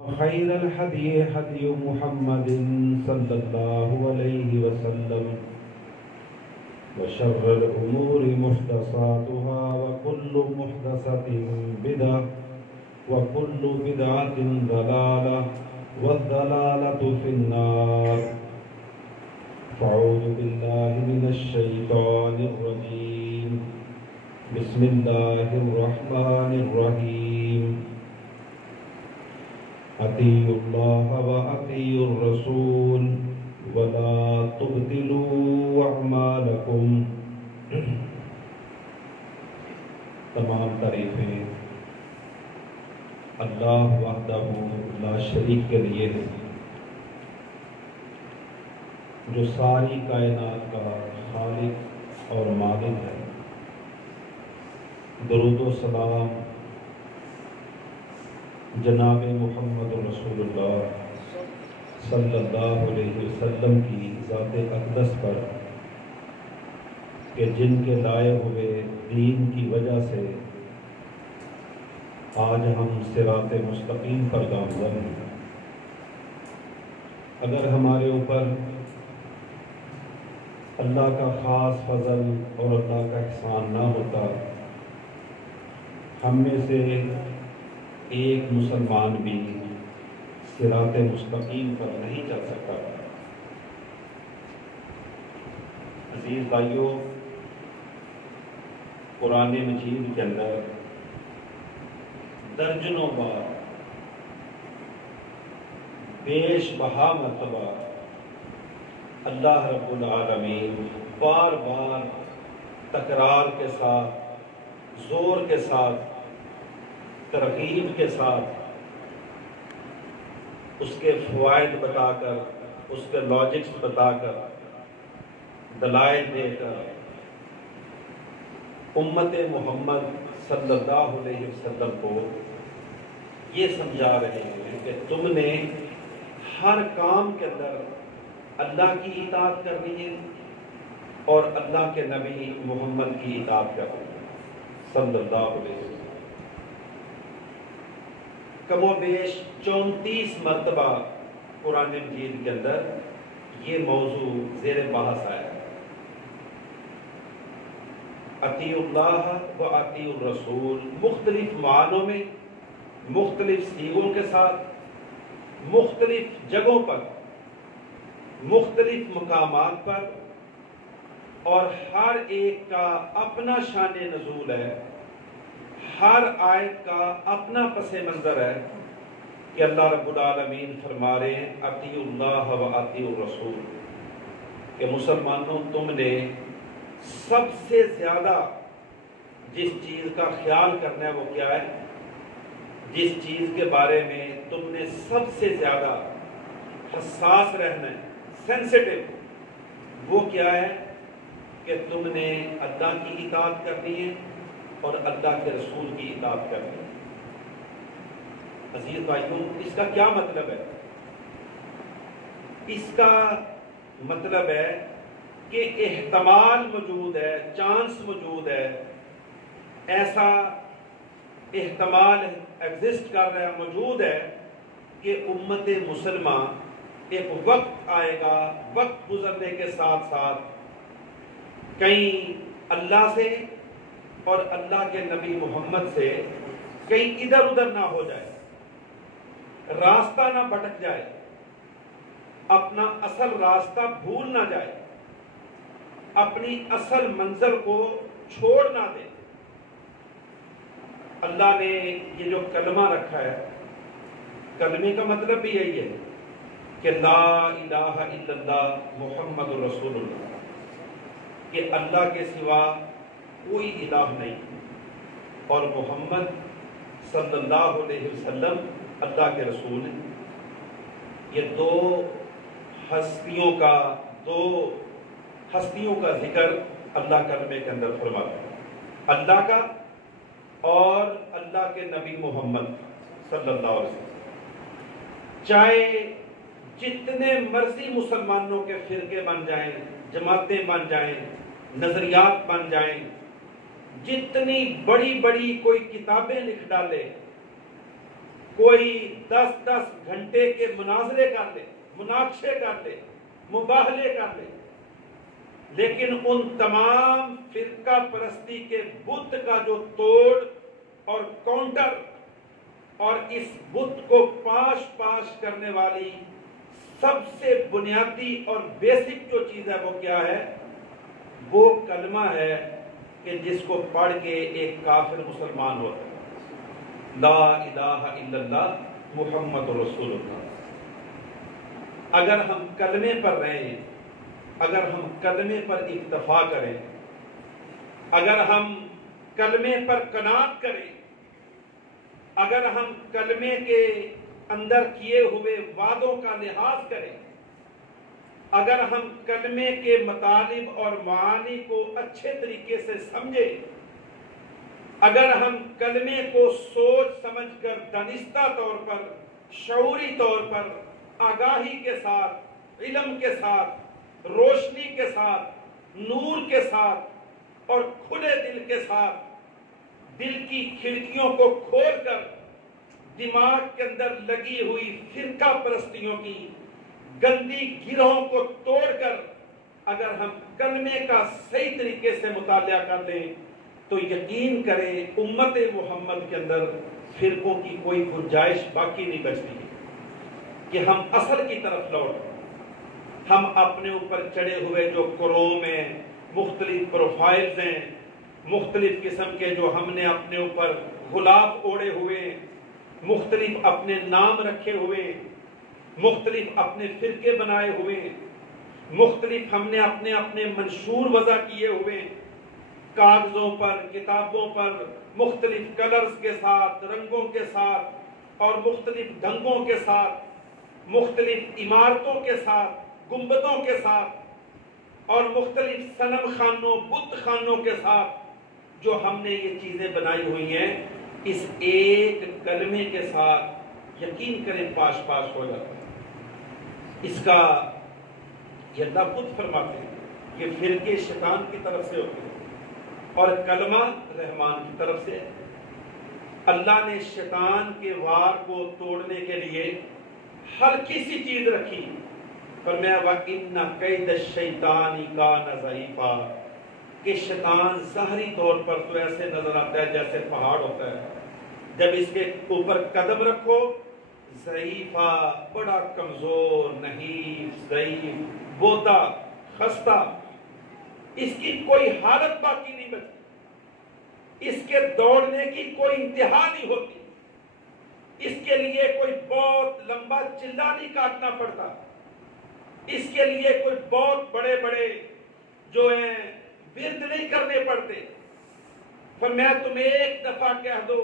خير الهدي هدي محمد صلى الله عليه وسلم وشر الأمور محدثاتها وكل محدثة بدعة وكل بدعة ضلالة والضلالة في النار. فأعوذ بالله من الشيطان الرجيم. بسم الله الرحمن الرحيم. اطیعوا اللہ واطیعوا الرسول ولا تبطلوا اعمالکم. تمام تعریفیں اللہ وحدہ لا شریک کے لیے ہے، جو ساری کائنات کا خالق اور مالک ہے. درود و سلام جناب محمد رسول اللہ صلی اللہ علیہ وسلم کی ذات اقدس پر کہ جن کے لائے ہوئے دین کی وجہ سے آج ہم صراط مستقیم پر گامزن ہیں. اگر ہمارے اوپر اللہ کا خاص فضل اور اللہ کا احسان نہ ہوتا، ہم میں سے ایک مسلمان بھی صراط مستقیم پر نہیں چل سکتا. عزیز بھائیو، قرآن مجید کے اندر درجنوں بار بیش بہا مرتبہ اللہ رب العالمین بار بار تکرار کے ساتھ، زور کے ساتھ، ترغیب کے ساتھ اس کے فوائد بتا کر، اس کے لاجکس بتا کر، دلائل دے کر امت محمد صلی اللہ علیہ وسلم کو یہ سمجھا رہے ہیں کہ تم نے ہر کام کے اندر اللہ کی اطاعت کرنی ہے اور اللہ کے نبی محمد کی اطاعت کرنی ہے صلی اللہ علیہ وسلم. کم و بیش 34 مرتبہ قرآن مجید کے اندر یہ موضوع زیر بحث آیا ہے. اطیعوا اللہ و اطیعوا الرسول مختلف معنوں میں، مختلف صیغوں کے ساتھ، مختلف جگہوں پر، مختلف مقامات پر، اور ہر ایک کا اپنا شان نزول ہے، ہر آیت کا اپنا پس منظر ہے کہ اللہ رب العالمین فرما رہے ہیں اطیعوا اللہ و اطیعوا الرسول، کہ مسلمانوں تم نے سب سے زیادہ جس چیز کا خیال کرنا ہے وہ کیا ہے؟ جس چیز کے بارے میں تم نے سب سے زیادہ حساس رہنا ہے، سینسیٹیو، وہ کیا ہے؟ کہ تم نے اللہ کی اطاعت کرنی ہے اور اللہ کے رسول کی اطاعت کرنی ہے. عزیز بھائیوں، اس کا کیا مطلب ہے؟ اس کا مطلب ہے کہ احتمال موجود ہے، چانس موجود ہے، ایسا احتمال ایگزسٹ کر رہا ہے، موجود ہے کہ امت مسلمہ ایک وقت آئے گا، وقت گزرنے کے ساتھ ساتھ کہیں اللہ سے اور اللہ کے نبی محمد سے کہیں ادھر ادھر نہ ہو جائے، راستہ نہ بھٹک جائے، اپنا اصل راستہ بھول نہ جائے، اپنی اصل منزل کو چھوڑ نہ دے. اللہ نے یہ جو کلمہ رکھا ہے، کلمے کا مطلب بھی یہی ہے کہ لا الہ الا اللہ محمد رسول اللہ، کہ اللہ کے سوا کوئی الہ نہیں اور محمد صلی اللہ علیہ وسلم اللہ کے رسول ہیں. یہ دو ہستیوں کا ذکر اللہ کلمے کے اندر فرماتا ہے، اللہ کا اور اللہ کے نبی محمد صلی اللہ علیہ وسلم. چاہے جتنے مرضی مسلمانوں کے فرقے بن جائیں، جماعتیں بن جائیں، نظریات بن جائیں، جتنی بڑی بڑی کوئی کتابیں لکھ ڈالے، کوئی 10-10 گھنٹے کے مناظرے کر لے، مناقشے کر لے، مباہلے کر لے، لیکن ان تمام فرقہ پرستی کے بت کا جو توڑ اور کاؤنٹر اور اس بت کو پاش کرنے والی سب سے بنیادی اور بیسک جو چیز ہے وہ کیا ہے؟ وہ کلمہ ہے کہ جس کو پڑھ کے ایک کافر مسلمان ہوتا ہے، لا الہ الا اللہ محمد رسول اللہ۔ اگر ہم کلمے پر رہیں، اگر ہم کلمے پر اکتفا کریں، اگر ہم کلمے پر قناعت کریں، اگر ہم کلمے کے اندر کیے ہوئے وعدوں کا لحاظ کریں، اگر ہم کلمے کے مطالب اور معانی کو اچھے طریقے سے سمجھیں، اگر ہم کلمے کو سوچ سمجھ کر دانستہ طور پر، شعوری طور پر، آگاہی کے ساتھ، علم کے ساتھ، روشنی کے ساتھ، نور کے ساتھ اور کھلے دل کے ساتھ دل کی کھڑکیوں کو کھول کر دماغ کے اندر لگی ہوئی فرقہ پرستیوں کی گندی گروہوں کو توڑ کر اگر ہم کلمے کا صحیح طریقے سے مطالعہ کر لیں تو یقین کریں امت محمد کے اندر فرقوں کی کوئی گنجائش باقی نہیں بچتی کہ ہم اصل کی طرف لوٹ۔ ہم اپنے اوپر چڑھے ہوئے جو کروم ہیں، مختلف پروفائلز ہیں، مختلف قسم کے جو ہم نے اپنے اوپر غلاف اوڑے ہوئے، مختلف اپنے نام رکھے ہوئے، مختلف اپنے فرقے بنائے ہوئے، مختلف ہم نے اپنے منشور وضع کیے ہوئے، کاغذوں پر، کتابوں پر، مختلف کلرز کے ساتھ، رنگوں کے ساتھ اور مختلف ڈھنگوں کے ساتھ، مختلف عمارتوں کے ساتھ، گنبدوں کے ساتھ اور مختلف صنم خانوں، بت خانوں کے ساتھ جو ہم نے یہ چیزیں بنائی ہوئی ہیں، اس ایک کلمے کے ساتھ یقین کریں پاش ہو جاتا ہے۔ اس کا یہ اللہ خود فرماتے ہیں کہ فرقے شیطان کی طرف سے ہوتے ہیں اور کلمہ رحمان کی طرف سے۔ اللہ نے شیطان کے وار کو توڑنے کے لیے ہلکی سی چیز رکھی، فرمایا وَإِنَّ كَيْدَ الشَّيْطَانِ كَانَ ضَعِيفًا، کہ شیطان ظاہری طور پر تو ایسے نظر آتا ہے جیسے پہاڑ ہوتا ہے، جب اس کے اوپر قدم رکھو ضعیفہ، بڑا کمزور، نحیف، ضعیف، بودا، خستہ، اس کی کوئی حالت باقی نہیں بچتی، اس کے دوڑنے کی کوئی انتہا نہیں ہوتی، اس کے لیے کوئی بہت لمبا چلا نہیں کاٹنا پڑتا، اس کے لیے کوئی بہت بڑے بڑے جو ہیں ورد نہیں کرنے پڑتے۔ فرمایا تم ایک دفعہ کہہ دو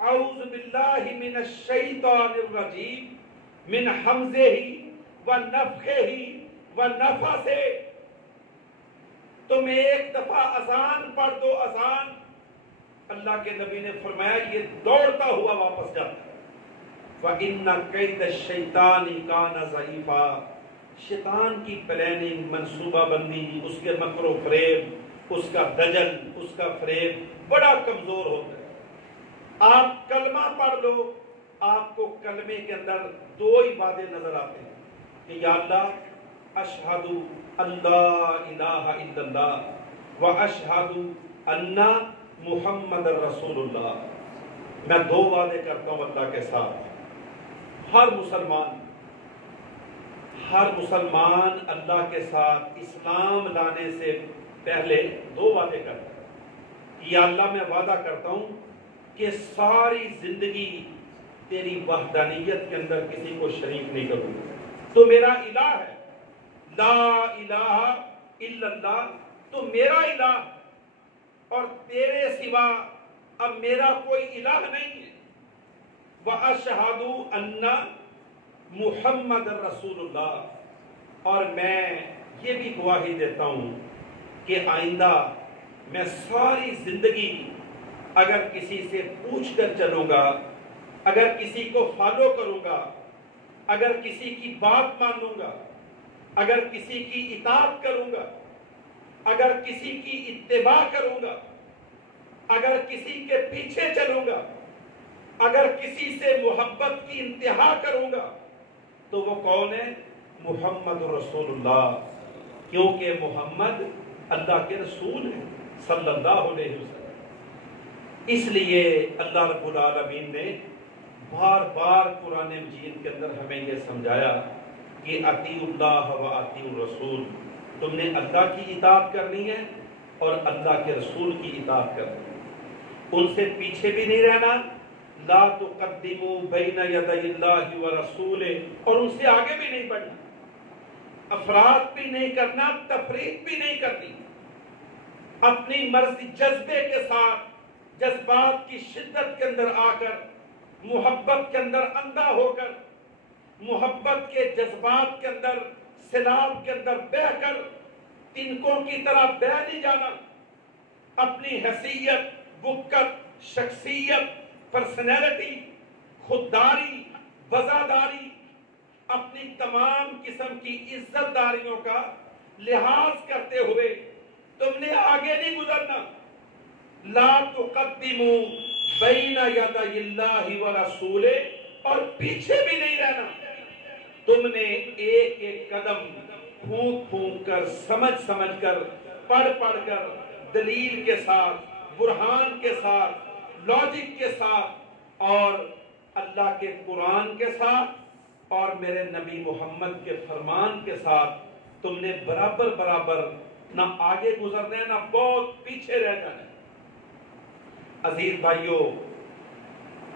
اعوذ باللہ من الشیطان الرجیم من حمزہ ونفخہ ونفثہ، تم ایک دفعہ اذان پڑھ دو، اذان، اللہ کے نبی نے فرمایا یہ دوڑتا ہوا واپس جاتا ہے۔ وَإِنَّ كَيْدَ الشَّيْطَانِ كَانَ ضَعِيفًا، شیطان کی پلاننگ، منصوبہ بندی، اس کے مکر و فریب، اس کا دجل، اس کا فریب بڑا کمزور ہوتا ہے۔ آپ کلمہ پڑھ لو، آپ کو کلمے کے اندر دو ہی وعدے نظر آتے ہیں کہ یا اللہ اشہد اللہ الہ الا اللہ و اشہد ان محمد رسول اللہ، میں دو وعدے کرتا ہوں اللہ کے ساتھ۔ ہر مسلمان اللہ کے ساتھ اسلام لانے سے پہلے دو وعدے کرتا ہے۔ یا اللہ میں وعدہ کرتا ہوں کہ ساری زندگی تیری وحدانیت کے اندر کسی کو شریک نہیں کروں، تو میرا الہ ہے، لا الہ الا اللہ، تو میرا الہ اور تیرے سوا اب میرا کوئی الہ نہیں ہے۔ وَأَشْهَدُ أَنَّ محمد رسول اللہ، اور میں یہ بھی گواہی دیتا ہوں کہ آئندہ میں ساری زندگی اگر کسی سے پوچھ کر چلوں گا، اگر کسی کو فالو کروں گا، اگر کسی کی بات مانوں گا، اگر کسی کی اطاعت کروں گا، اگر کسی کی اتباع کروں گا، اگر کسی کے پیچھے چلوں گا، اگر کسی سے محبت کی انتہا کروں گا تو وہ کون ہے؟ محمد رسول اللہ، کیونکہ محمد اللہ کے رسول ہیں صلی اللہ علیہ وسلم۔ اس لیے اللہ رب العالمین نے بار بار قرآن مجید کے اندر ہمیں یہ سمجھایا کہ اطیعوا اللہ و اطیعوا الرسول، تم نے اللہ کی اطاعت کرنی ہے اور اللہ کے رسول کی اطاعت کرنی ہے، ان سے پیچھے بھی نہیں رہنا، لا تقدموا بین یدی اللہ ورسولہ، اور ان سے آگے بھی نہیں بڑھنا، افراد بھی نہیں کرنا، تفریق بھی نہیں کرنی، اپنی مرضی جذبے کے ساتھ جذبات کی شدت کے اندر آ کر، محبت کے اندر اندھا ہو کر، محبت کے جذبات کے اندر سیلاب کے اندر بہہ کر تنکوں کی طرح بہہ نہیں جانا، اپنی حیثیت، وقت، شخصیت، پرسنالٹی، خودداری، وزاداری، اپنی تمام قسم کی عزت داریوں کا لحاظ کرتے ہوئے تم نے آگے نہیں گزرنا، لا تقدموا بین یدی اللہ ورسولہ، اور پیچھے بھی نہیں رہنا، تم نے ایک ایک قدم پھونک پھونک کر، سمجھ سمجھ کر، پڑھ پڑھ کر، دلیل کے ساتھ، برہان کے ساتھ، لاجک کے ساتھ، اور اللہ کے قرآن کے ساتھ اور میرے نبی محمد کے فرمان کے ساتھ تم نے برابر برابر نہ آگے گزرنا ہے، نہ بہت پیچھے رہ جانا ہے۔ عزیز بھائیو،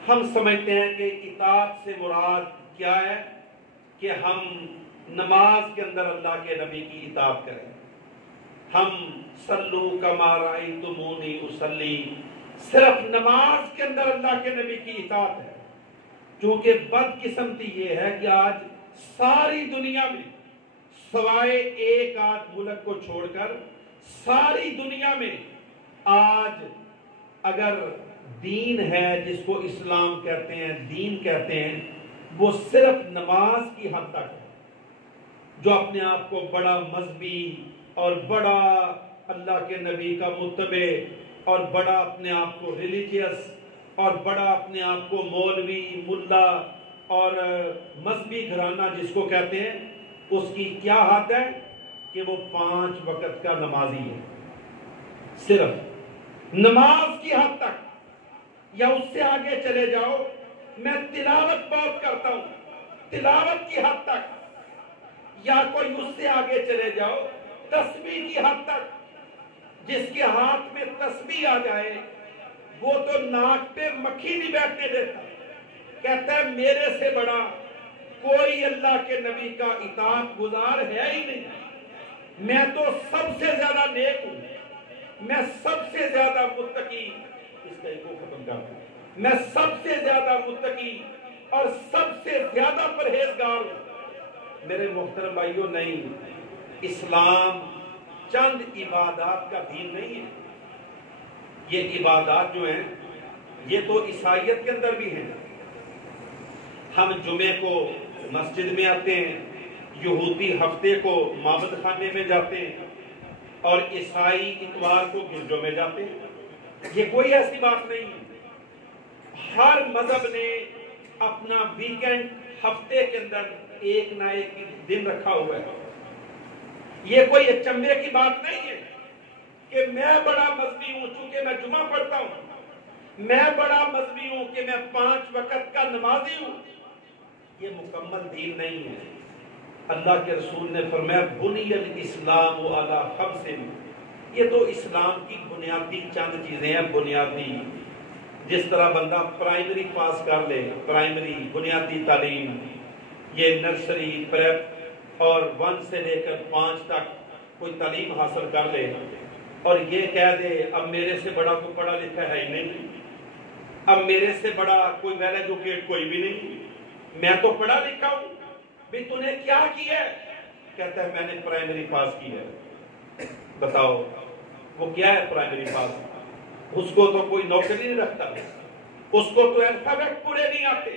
ہم سمجھتے ہیں کہ اطاعت سے مراد کیا ہے کہ ہم نماز کے اندر اللہ کے نبی کی اطاعت کریں، ہم صلو کما رأیتمونی اصلی، صرف نماز کے اندر اللہ کے نبی کی اطاعت ہے۔ چونکہ بدقسمتی یہ ہے کہ آج ساری دنیا میں سوائے ایک آدھ ملک کو چھوڑ کر ساری دنیا میں آج اگر دین ہے، جس کو اسلام کہتے ہیں، دین کہتے ہیں، وہ صرف نماز کی حد تک ہے۔ جو اپنے آپ کو بڑا مذہبی اور بڑا اللہ کے نبی کا متبع اور بڑا اپنے آپ کو ریلیجیس اور بڑا اپنے آپ کو مولوی، ملا اور مذہبی گھرانہ جس کو کہتے ہیں، اس کی کیا حد ہے کہ وہ 5 وقت کا نمازی ہے، صرف نماز کی حد تک، یا اس سے آگے چلے جاؤ، میں تلاوت بہت کرتا ہوں، تلاوت کی حد تک، یا کوئی اس سے آگے چلے جاؤ تسبیح کی حد تک۔ جس کے ہاتھ میں تسبیح آ جائے وہ تو ناک پہ مکھی نہیں بیٹھنے دیتا، کہتا ہے میرے سے بڑا کوئی اللہ کے نبی کا اطاعت گزار ہے ہی نہیں، میں تو سب سے زیادہ نیک ہوں، میں سب سے زیادہ متقی، اس کا ایک کو ختم کرتا ہوں، میں سب سے زیادہ متقی اور سب سے زیادہ پرہیزگار ہوں۔ میرے محترم بھائیوں، نہیں، اسلام چند عبادات کا دین نہیں ہے۔ یہ عبادات جو ہیں یہ تو عیسائیت کے اندر بھی ہیں۔ ہم جمعے کو مسجد میں آتے ہیں، یہودی ہفتے کو معبد خانے میں جاتے ہیں، اور عیسائی اتوار کو گرجوں میں جاتے ہیں۔ یہ کوئی ایسی بات نہیں ہے۔ ہر مذہب نے اپنا ویکینڈ ہفتے کے اندر ایک نہ ایک دن رکھا ہوا ہے۔ یہ کوئی اچنبے کی بات نہیں ہے کہ میں بڑا مذہبی ہوں چونکہ میں جمعہ پڑھتا ہوں، میں بڑا مذہبی ہوں کہ میں 5 وقت کا نمازی ہوں۔ یہ مکمل دین نہیں ہے۔ اللہ کے رسول نے فرمایا بنی الاسلام علی 5، یہ تو اسلام کی بنیادی چند چیزیں ہیں، بنیادی، جس طرح بندہ پرائمری پاس کر لے، پرائمری بنیادی تعلیم، یہ نرسری، پریپ اور 1 سے لے کر 5 تک کوئی تعلیم حاصل کر لے، اور یہ کہہ دے اب میرے سے بڑا کوئی پڑھا لکھا ہے ہی نہیں، اب میرے سے بڑا کوئی ویل ایجوکیٹ کوئی بھی نہیں، میں تو پڑھا لکھا ہوں، بھی تو نے کیا کیا ہے؟ کہتا ہے میں نے پرائمری پاس کی ہے۔ بتاؤ وہ کیا ہے پرائمری پاس؟ اس کو تو کوئی نوکری نہیں رکھتا، اس کو تو الفابیٹ پورے نہیں آتے،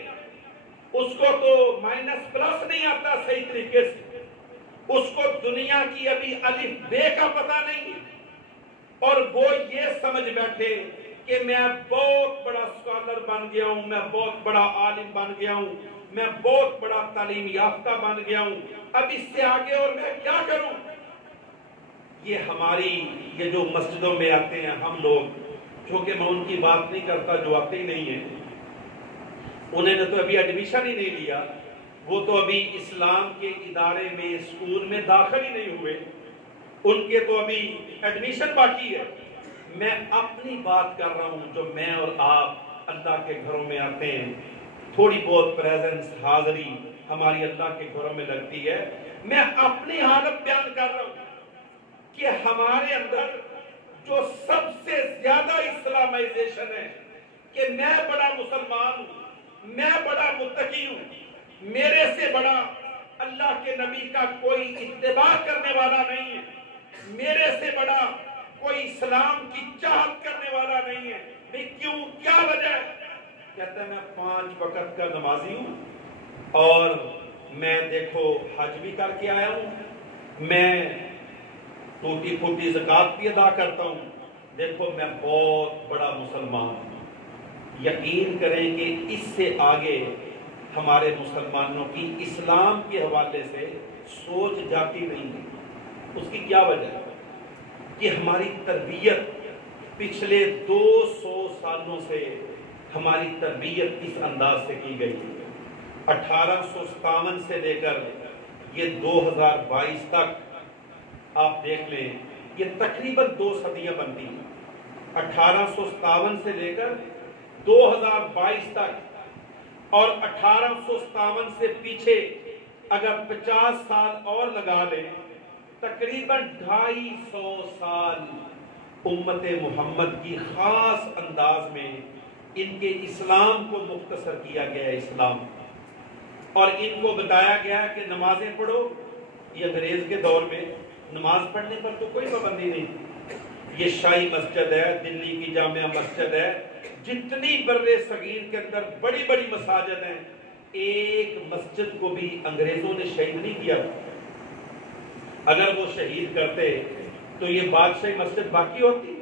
اس کو تو مائنس پلس نہیں آتا صحیح طریقے سے، اس کو دنیا کی ابھی الف بے کا پتہ نہیں ہے، اور وہ یہ سمجھ بیٹھے کہ میں بہت بڑا اسکالر بن گیا ہوں، میں بہت بڑا عالم بن گیا ہوں، میں بہت بڑا تعلیم یافتہ بن گیا ہوں، اب اس سے آگے اور میں کیا کروں؟ یہ ہماری یہ جو مسجدوں میں آتے ہیں ہم لوگ، جو کہ میں ان کی بات نہیں کرتا جو آتے ہی نہیں ہیں، انہیں نے تو ابھی ایڈمیشن ہی نہیں لیا، وہ تو ابھی اسلام کے ادارے میں اسکول میں داخل ہی نہیں ہوئے، ان کے تو ابھی ایڈمیشن باقی ہے۔ میں اپنی بات کر رہا ہوں، جو میں اور آپ اللہ کے گھروں میں آتے ہیں، تھوڑی بہت پریزنس حاضری ہماری اللہ کے گھروں میں لگتی ہے، میں اپنی حالت بیان کر رہا ہوں کہ ہمارے اندر جو سب سے زیادہ اسلامائزیشن ہے کہ میں بڑا مسلمان ہوں، میں بڑا متقی ہوں، میرے سے بڑا اللہ کے نبی کا کوئی اتباع کرنے والا نہیں ہے، میرے سے بڑا کوئی اسلام کی چاہت کرنے والا نہیں ہے۔ میں کیوں، کیا وجہ ہے؟ کہتا ہے میں 5 وقت کا نمازی ہوں، اور میں دیکھو حج بھی کر کے آیا ہوں، میں ٹوٹی پھوٹی زکوٰۃ بھی ادا کرتا ہوں، دیکھو میں بہت بڑا مسلمان ہوں۔ یقین کریں کہ اس سے آگے ہمارے مسلمانوں کی اسلام کے حوالے سے سوچ جاتی نہیں ہے۔ اس کی کیا وجہ ہے؟ کہ ہماری تربیت پچھلے 200 سالوں سے ہماری تربیت اس انداز سے کی گئی ہے۔ 1857 سے لے کر یہ 2022 تک آپ دیکھ لیں، یہ تقریباً 2 صدیاں بنتی ہیں۔ 1857 سے لے کر 2022 تک، اور 1857 سے پیچھے اگر 50 سال اور لگا لیں، تقریباً 250 سال امت محمد کی خاص انداز میں ان کے اسلام کو مختصر کیا گیا ہے، اسلام، اور ان کو بتایا گیا کہ نمازیں پڑھو۔ یہ انگریز کے دور میں نماز پڑھنے پر تو کوئی پابندی نہیں، یہ شاہی مسجد ہے، دلی کی جامعہ مسجد ہے، جتنی بر صغیر کے اندر بڑی بڑی مساجد ہیں، ایک مسجد کو بھی انگریزوں نے شہید نہیں کیا۔ اگر وہ شہید کرتے تو یہ بادشاہی مسجد باقی ہوتی،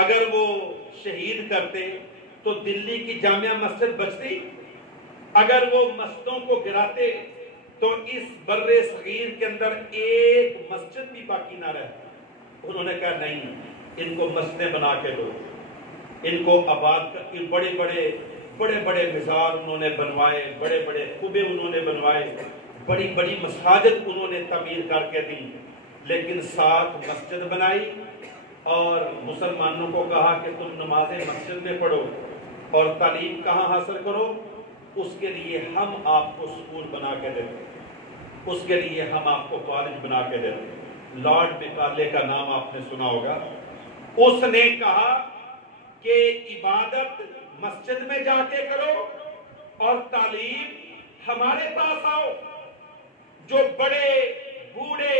اگر وہ شہید کرتے تو دلی کی جامعہ مسجد بچتی، اگر وہ مسجدوں کو گراتے تو اس بر صغیر کے اندر ایک مسجد بھی باقی نہ رہتی۔ انہوں نے کہا نہیں، ان کو مسجدیں بنا کے دو، ان کو آباد کر، بڑے بڑے مزار انہوں نے بنوائے، بڑے بڑے قبے انہوں نے بنوائے، بڑی بڑی مساجد انہوں نے تعمیر کر کے دی، لیکن ساتھ مسجد بنائی اور مسلمانوں کو کہا کہ تم نمازیں مسجد میں پڑھو اور تعلیم کہاں حاصل کرو؟ اس کے لیے ہم آپ کو سکول بنا کے دیتے ہیں، اس کے لیے ہم آپ کو کالج بنا کے دیتے ہیں۔ لارڈ میکالے کا نام آپ نے سنا ہوگا، اس نے کہا کہ عبادت مسجد میں جا کے کرو اور تعلیم ہمارے پاس آؤ۔ جو بڑے بوڑھے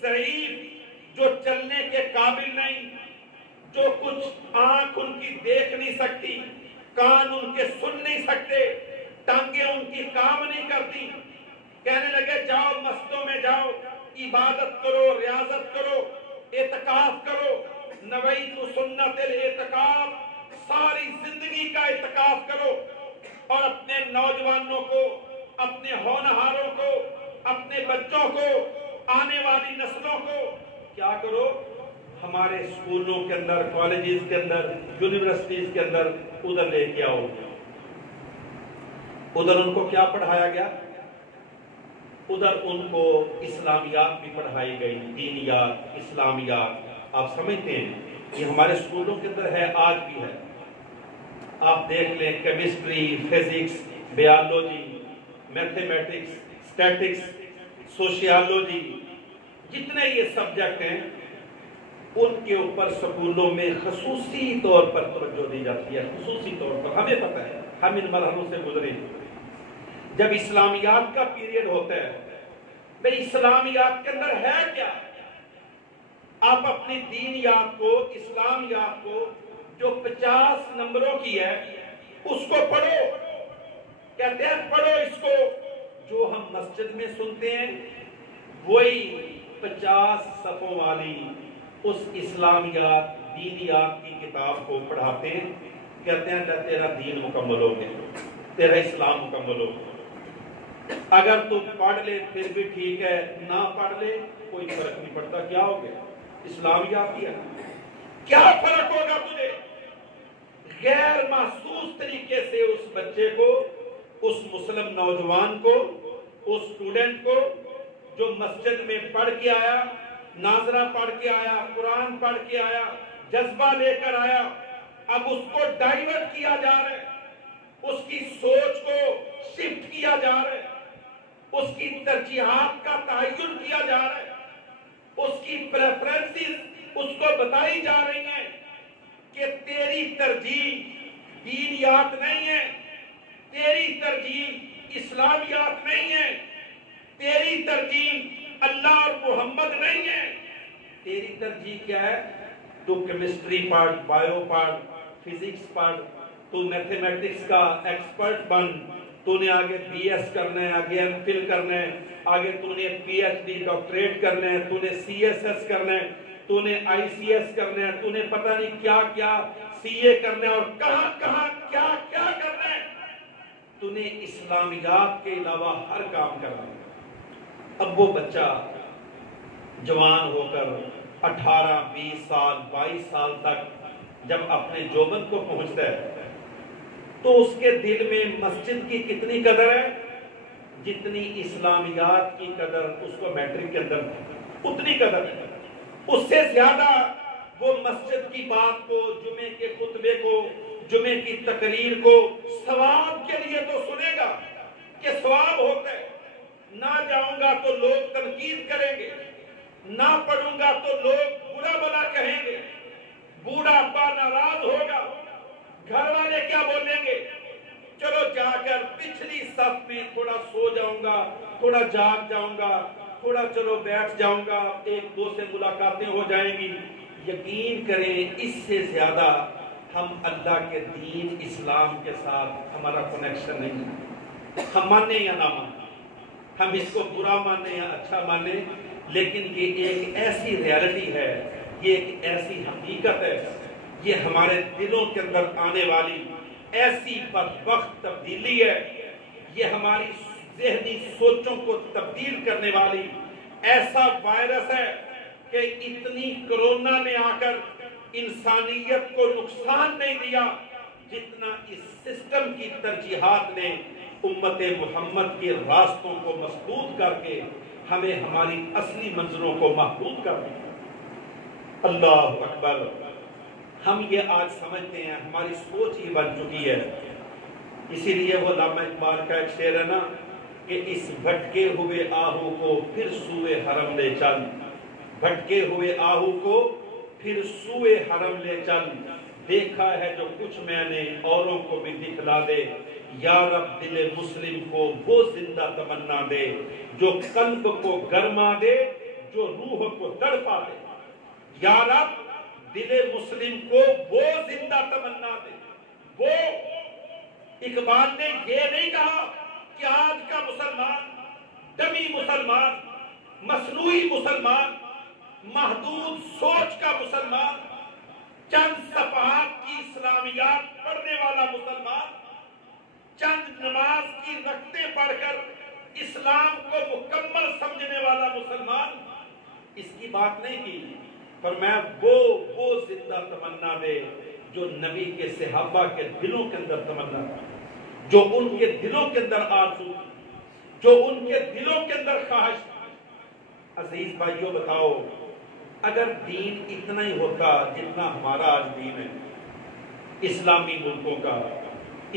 ضعیف، جو چلنے کے قابل نہیں، جو کچھ آنکھ ان کی دیکھ نہیں سکتی، کان ان کے سن نہیں سکتے، ٹانگیں ان کی کام نہیں کرتی، کہنے لگے جاؤ مسجدوں میں جاؤ، عبادت کرو، ریاضت کرو، اعتکاف کرو، نویت سنت الاعتکاف، ساری زندگی کا اعتکاف کرو، اور اپنے نوجوانوں کو، اپنے ہونہاروں کو، اپنے بچوں کو، آنے والی نسلوں کو کیا کرو؟ ہمارے اسکولوں کے اندر، کالجز کے اندر، یونیورسٹیز کے اندر ادھر لے کے آؤ۔ ادھر ان کو کیا پڑھایا گیا؟ ادھر ان کو اسلامیات بھی پڑھائی گئی، دینیات، اسلامیات۔ آپ سمجھتے ہیں یہ ہمارے اسکولوں کے اندر ہے، آج بھی ہے۔ آپ دیکھ لیں chemistry, physics, biology, mathematics, statics, sociology, جتنے یہ سبجیکٹ ہیں ان کے اوپر سکولوں میں خصوصی طور پر توجہ دی جاتی ہے، خصوصی طور پر۔ ہمیں پتہ ہے، ہم ان مرحلوں سے گزرے۔ جب اسلامیات کا پیریڈ ہوتا ہے، بھئی اسلامیات کے اندر ہے کیا؟ آپ اپنی دینیات کو، اسلامیات کو جو 50 نمبروں کی ہے اس کو پڑھو۔ کہتے ہیں پڑھو اس کو۔ جو ہم مسجد میں سنتے ہیں وہی 50 صفوں والی اس اسلامیات دینیات کی کتاب کو پڑھاتے ہیں، کہتے ہیں تیرا دین مکمل ہو گیا، تیرا اسلام مکمل ہو گیا، اگر تو پڑھ لے پھر بھی ٹھیک ہے، نہ پڑھ لے کوئی فرق نہیں پڑتا، کیا ہو گیا؟ اسلامیات کیا، کیا فرق ہوگا تجھے؟ غیر محسوس طریقے سے اس بچے کو، اس مسلم نوجوان کو، اس اسٹوڈنٹ کو جو مسجد میں پڑھ کے آیا، ناظرہ پڑھ کے آیا، قرآن پڑھ کے آیا، جذبہ لے کر آیا، اب اس کو ڈائیورٹ کیا جا رہا ہے، اس کی سوچ کو شفٹ کیا جا رہا ہے، اس کی ترجیحات کا تعین کیا جا رہا ہے، اس کی پریفرنسز اس کو بتائی جا رہی ہیں کہ تیری ترجیح دینیات نہیں ہے، تیری ترجیح اسلامیات نہیں ہے، تیری ترجیح اللہ اور محمد نہیں ہے، تیری ترجیح کیا ہے؟ تو کیمسٹری پڑھ، بایو پڑھ، فزکس پڑھ، تو میتھمیٹکس کا ایکسپرٹ بن، تو نے آگے بی ایس کرنا ہے، آگے ایم فل کرنا ہے، آگے تو نے پی ایچ ڈی ڈاکٹریٹ کرنا ہے، تو نے سی ایس ایس کرنا ہے، تو نے آئی سی ایس کرنا ہے، تو نے پتہ نہیں کیا کیا سی اے کرنا ہے، اور کہاں کہاں کیا کیا کرنا ہے، تو نے اسلامیات کے علاوہ ہر کام کرنا ہے۔ اب وہ بچہ جوان ہو کر 18 20 سال 22 سال تک جب اپنے جوبن کو پہنچتا ہے تو اس کے دل میں مسجد کی کتنی قدر ہے؟ جتنی اسلامیات کی قدر اس کو میٹرک کے اندر اتنی قدر ہے، اس سے زیادہ وہ مسجد کی بات کو، جمعے کے خطبے کو، جمعے کی تقریر کو ثواب کے لیے تو سنے گا کہ ثواب ہوتا ہے، نہ جاؤں گا تو لوگ تنقید کریں گے، نہ پڑھوں گا تو لوگ برا بلا کہیں گے، بوڑھا ابا ناراض ہوگا، گھر والے کیا بولیں گے، چلو جا کر پچھلی صف میں تھوڑا سو جاؤں گا، تھوڑا جاگ جاؤں گا، تھوڑا چلو بیٹھ جاؤں گا، ایک دو سے ملاقاتیں ہو جائیں گی۔ یقین کریں اس سے زیادہ ہم اللہ کے دین اسلام کے ساتھ ہمارا کنیکشن نہیں ہے، ہم مانے یا نہ مانے، ہم اس کو برا مانے یا اچھا مانے، لیکن یہ ایک ایسی ریالٹی ہے، یہ ایک ایسی حقیقت ہے، یہ ہمارے دلوں کے اندر آنے والی ایسی بدبخت تبدیلی ہے، یہ ہماری ذہنی سوچوں کو تبدیل کرنے والی ایسا وائرس ہے کہ اتنی کرونا نے آ کر انسانیت کو نقصان نہیں دیا جتنا اس سسٹم کی ترجیحات نے امت محمد کے راستوں کو مسدود کر کے ہمیں ہماری اصلی منزلوں کو محدود کر دیا۔ اللہ اکبر۔ ہم یہ آج سمجھتے ہیں، ہماری سوچ ہی بن چکی ہے، اسی لیے وہ علامہ اقبال کا ایک شعر ہے نا کہ اس بھٹکے ہوئے آہو کو پھر سوئے حرم لے چل، بھٹکے ہوئے آہو کو پھر سوئے حرم لے چل، دیکھا ہے جو کچھ میں نے اوروں کو بھی دکھلا دے، یا رب دل مسلم کو وہ زندہ تمنا دے جو قلب کو گرما دے، جو روح کو تڑپا دے، یا رب دل مسلم کو وہ زندہ تمنا دے۔ وہ اقبال نے یہ نہیں کہا کہ آج کا مسلمان، ڈمی مسلمان، مصنوعی مسلمان، محدود سوچ کا مسلمان، چند صفحات کی اسلامیات پڑھنے والا مسلمان، چند نماز کی رکعتیں پڑھ کر اسلام کو مکمل سمجھنے والا مسلمان، اس کی بات نہیں کی، فرمایا وہ زندہ تمنا دے جو نبی کے صحابہ کے دلوں کے اندر تمنا تھا، جو ان کے دلوں کے اندر آرزو تھی، جو ان کے دلوں کے اندر خواہش تھی۔ عزیز بھائیوں بتاؤ، اگر دین اتنا ہی ہوتا جتنا ہمارا آج دین ہے، اسلامی ملکوں کا،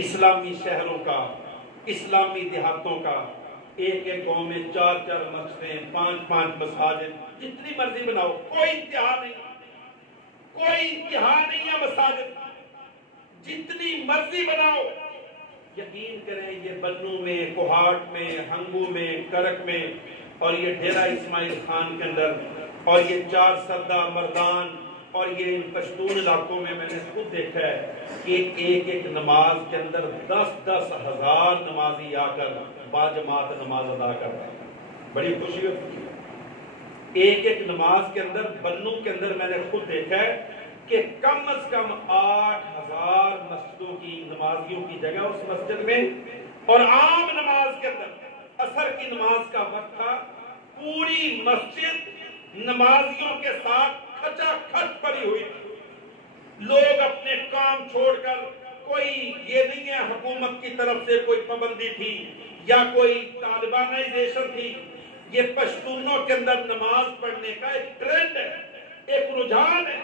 اسلامی شہروں کا، اسلامی دیہاتوں کا، ایک ایک گاؤں میں 4 مسجدیں، 5 مساجد، جتنی مرضی بناؤ، کوئی انتہا نہیں، کوئی انتہا نہیں ہے مساجد، جتنی مرضی بناؤ۔ یقین کریں یہ بنوں میں، کوہاٹ میں، ہنگو میں، کرک میں، اور یہ ڈیرہ اسماعیل خان کے اندر، اور یہ 4 سردہ مردان، اور یہ ان پشتون علاقوں میں نے خود دیکھا ہے کہ ایک ایک نماز کے اندر 10 ہزار نمازی آ کر باجماعت نماز ادا کرتے ہیں، بڑی خوشی ہوتی ہے۔ ایک ایک نماز کے اندر، بنوں کے اندر میں نے خود دیکھا ہے کہ کم از کم 8,000 مسجدوں کی نمازیوں کی جگہ اس مسجد میں، اور عام نماز کے اندر عصر کی نماز کا وقت تھا، پوری مسجد نمازیوں کے ساتھ کھچا کھچ پڑی ہوئی تھی۔ لوگ اپنے کام چھوڑ کر، کوئی یہ نہیں ہے حکومت کی طرف سے کوئی پابندی تھی یا کوئی طالبانائزیشن تھی، یہ پشتونوں کے اندر نماز پڑھنے کا ایک ٹرینڈ ہے، ایک رجحان ہے،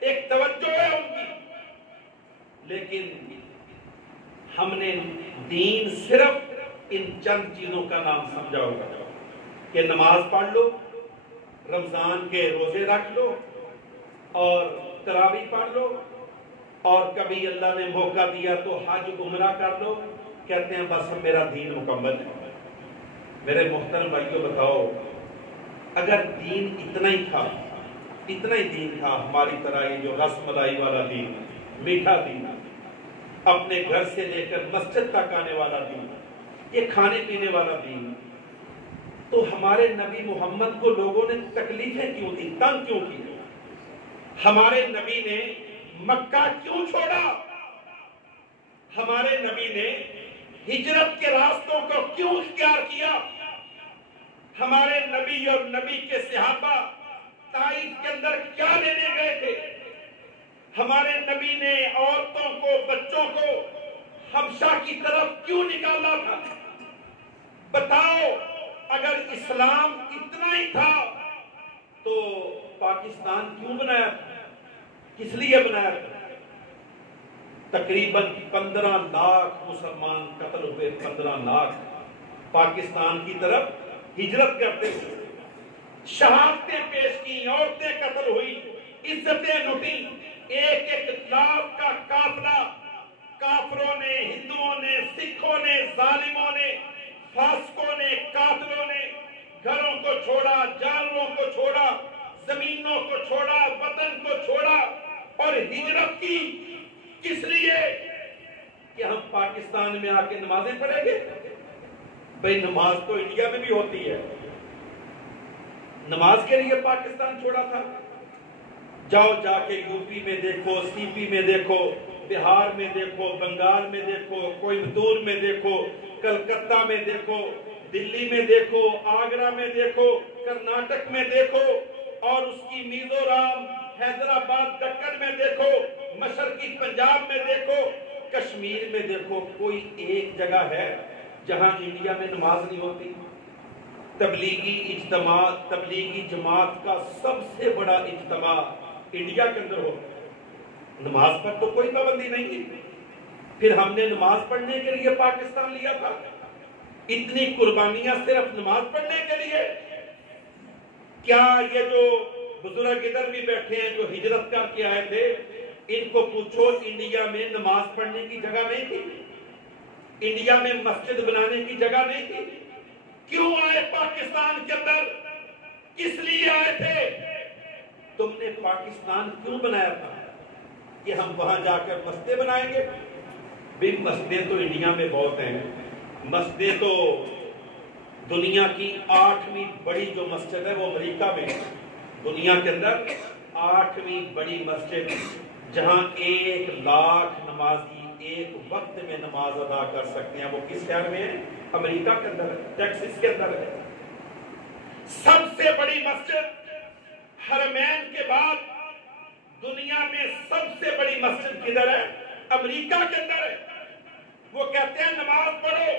ایک توجہ ہے ان کی۔ لیکن ہم نے دین صرف ان چند چیزوں کا نام سمجھا ہوگا کہ نماز پڑھ لو، رمضان کے روزے رکھ لو، اور تراویح پڑھ لو، اور کبھی اللہ نے موقع دیا تو حج عمرہ کر لو، کہتے ہیں بس میرا دین مکمل ہے۔ میرے محترم بھائیوں بتاؤ، اگر دین اتنا ہی تھا، اتنا ہی دین تھا ہماری طرح یہ جو رس ملائی والا دین، میٹھا دین، اپنے گھر سے لے کر مسجد تک آنے والا دین، یہ کھانے پینے والا دین، تو ہمارے نبی محمد کو لوگوں نے تکلیفیں کیوں دی، تنگ کیوں کی؟ ہمارے نبی نے مکہ کیوں چھوڑا؟ ہمارے نبی نے ہجرت کے راستوں کو کیوں اختیار کیا؟ ہمارے نبی اور نبی کے صحابہ طائف کے اندر کیا لینے گئے تھے؟ ہمارے نبی نے عورتوں کو، بچوں کو حبشہ کی طرف کیوں نکالا تھا؟ بتاؤ، اگر اسلام اتنا ہی تھا تو پاکستان کیوں بنایا تھا؟ کس لیے بنایا تھا؟ تقریباً 15 لاکھ مسلمان قتل ہوئے، 15 لاکھ پاکستان کی طرف ہجرت کرتے ہوئے، شہادتیں پیش کی، عورتیں قتل ہوئی، عزتیں لوٹی، ایک ایک لاکھ کا قافلہ کافروں نے، ہندوؤں نے، سکھوں نے، ظالموں نے، فاسقوں نے، قاتلوں نے گھروں کو چھوڑا، جانوروں کو چھوڑا، زمینوں کو چھوڑا، وطن کو چھوڑا، اور ہجرت کی کس لیے؟ کہ ہم پاکستان میں آ کے نمازیں پڑھیں گے؟ بھئی نماز تو انڈیا میں بھی ہوتی ہے، نماز کے لیے پاکستان چھوڑا تھا؟ جاؤ جا کے یو پی میں دیکھو، سی پی میں دیکھو، بہار میں دیکھو، بنگال میں دیکھو، کوئمبتور میں دیکھو، کلکتہ میں دیکھو، دلی میں دیکھو، آگرہ میں دیکھو، کرناٹک میں دیکھو، اور اس کی میزورام، حیدرآباد، دکن میں دیکھو، مشرقی پنجاب میں دیکھو، کشمیر میں دیکھو، کوئی ایک جگہ ہے جہاں انڈیا میں نماز نہیں ہوتی؟ تبلیغی اجتماع، تبلیغی جماعت کا سب سے بڑا اجتماع انڈیا کے اندر ہوتا ہے، نماز پر تو کوئی پابندی نہیں تھی۔ پھر ہم نے نماز پڑھنے کے لیے پاکستان لیا تھا، اتنی قربانیاں صرف نماز پڑھنے کے لیے؟ کیا یہ جو بزرگ ادھر بھی بیٹھے ہیں جو ہجرت کر کے آئے تھے، ان کو پوچھو انڈیا میں نماز پڑھنے کی جگہ نہیں تھی؟ انڈیا میں مسجد بنانے کی جگہ نہیں تھی؟ کیوں آئے پاکستان کے اندر؟ کس لیے آئے تھے؟ تم نے پاکستان کیوں بنایا تھا؟ کہ ہم وہاں جا کر مسجدیں بنائیں گے؟ بھی مسجدیں تو انڈیا میں بہت ہیں، مسجدیں تو دنیا کی 8ویں بڑی جو مسجد ہے وہ امریکہ میں ہے، دنیا کے اندر 8ویں بڑی مسجد، جہاں 1 لاکھ نمازی ایک وقت میں نماز ادا کر سکتے ہیں، وہ کس شہر میں ہے؟ امریکہ کے اندر ہے، ٹیکساس کے اندر ہے۔ سب سے بڑی مسجد حرمین کے بعد دنیا میں سب سے بڑی مسجد کدھر ہے؟ امریکہ کے اندر ہے۔ وہ کہتے ہیں نماز پڑھو،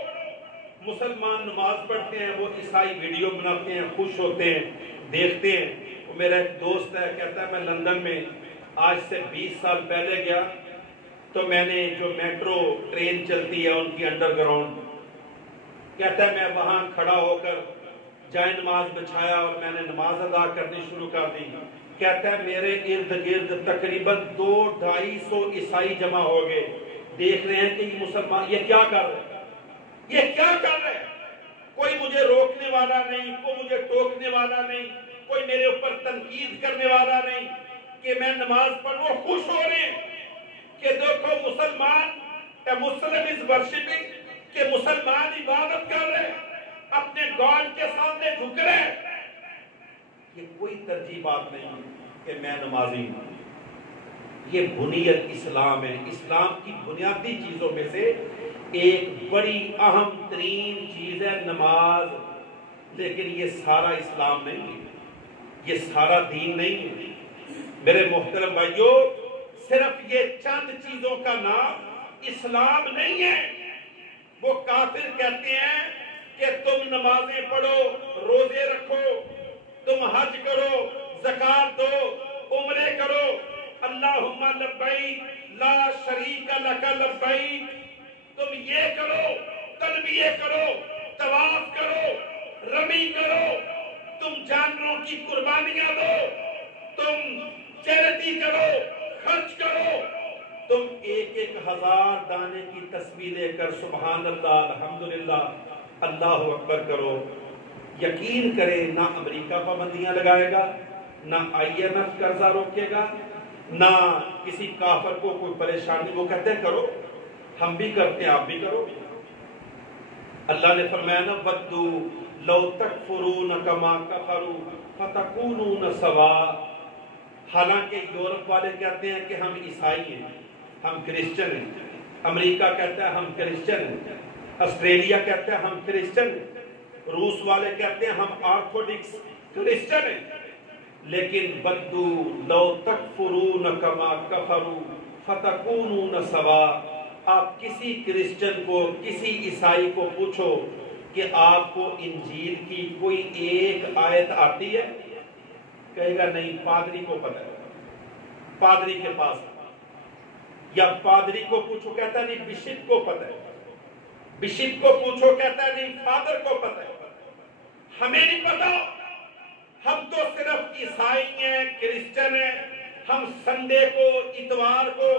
مسلمان نماز پڑھتے ہیں، وہ عیسائی ویڈیو بناتے ہیں، خوش ہوتے ہیں، دیکھتے ہیں۔ وہ میرا ایک دوست ہے، کہتا ہے میں لندن میں آج سے 20 سال پہلے گیا تو میں نے جو میٹرو ٹرین چلتی ہے ان کی انڈر گراؤنڈ، کہتا ہے میں وہاں کھڑا ہو کر جائے نماز بچھایا اور میں نے نماز ادا کرنی شروع کر دی۔ کہتا ہے میرے ارد گرد تقریباً 200-250 عیسائی جمع ہو گئے، دیکھ رہے ہیں کہ یہ مسلمان یہ کیا کر رہے ہیں، یہ کیا کر رہے ہیں۔ کوئی مجھے روکنے والا نہیں، کوئی مجھے ٹوکنے والا نہیں، کوئی میرے اوپر تنقید کرنے والا نہیں کہ میں نماز پڑھوں۔ خوش ہو رہے ہیں کہ دیکھو مسلمان، مسلم از ورشپنگ، کہ مسلمان عبادت کر رہے ہیں، اپنے گاڈ کے سامنے جھک رہے ہیں۔ یہ کوئی ترجیح بات نہیں کہ میں نمازی ہوں۔ یہ بنیت اسلام ہے. اسلام کی بنیادی چیزوں میں سے ایک بڑی اہم ترین چیز ہے نماز. لیکن یہ سارا اسلام نہیں ہے, یہ سارا دین نہیں ہے. میرے محترم بھائیوں, صرف یہ چند چیزوں کا نام اسلام نہیں ہے. وہ کافر کہتے ہیں کہ تم نمازیں پڑھو, روزے رکھو, تم حج کرو, زکات دو, عمرے کرو, اللہم لبیک لا شریک لک لبیک, تم یہ کرو, تلبیہ کرو, طواف کرو, رمی کرو, تم جانوروں کی قربانیاں دو, تم چیریٹی کرو, خرچ کرو, تم 1,000 دانے کی تسبیح لے کر سبحان اللہ, الحمدللہ, اللہ اکبر کرو. یقین کرے نہ امریکہ پابندیاں لگائے گا, نہ IMF قرضہ روکے گا, نہ کسی کافر کو کوئی پریشانی. وہ کہتے ہیں کرو, ہم بھی کرتے ہیں, آپ بھی کرو. اللہ نے فرمایا نا وَدُّوا لَوْ تَكْفُرُونَ كَمَا كَفَرُوا فَتَكُونُونَ سَوَاءً. حالانکہ یورپ والے کہتے ہیں کہ ہم عیسائی ہیں, ہم کرسچن ہیں. امریکہ کہتا ہے ہم کرسچن ہیں. آسٹریلیا کہتا ہے ہم کرسچن ہیں. روس والے کہتے ہیں ہم آرتھوڈکس کرسچن ہیں. لیکن وَدُّوا لَوْ تَكْفُرُونَ كَمَا كَفَرُوا فَتَكُونُونَ سَوَاءً. آپ کسی کرسچن کو, کسی عیسائی کو پوچھو کہ آپ کو انجیل کی کوئی ایک آیت آتی ہے, کہے گا نہیں, پادری کو پتہ ہے, پادری کے پاس. یا پادری کو پوچھو, کہتا نہیں بشپ کو پتہ ہے, بشپ کو پوچھو, کہتا ہے نہیں فادر کو پتہ ہے. ہمیں نہیں پتہ, ہم تو صرف عیسائی ہیں, کرسچن ہیں. ہم سنڈے کو, اتوار کو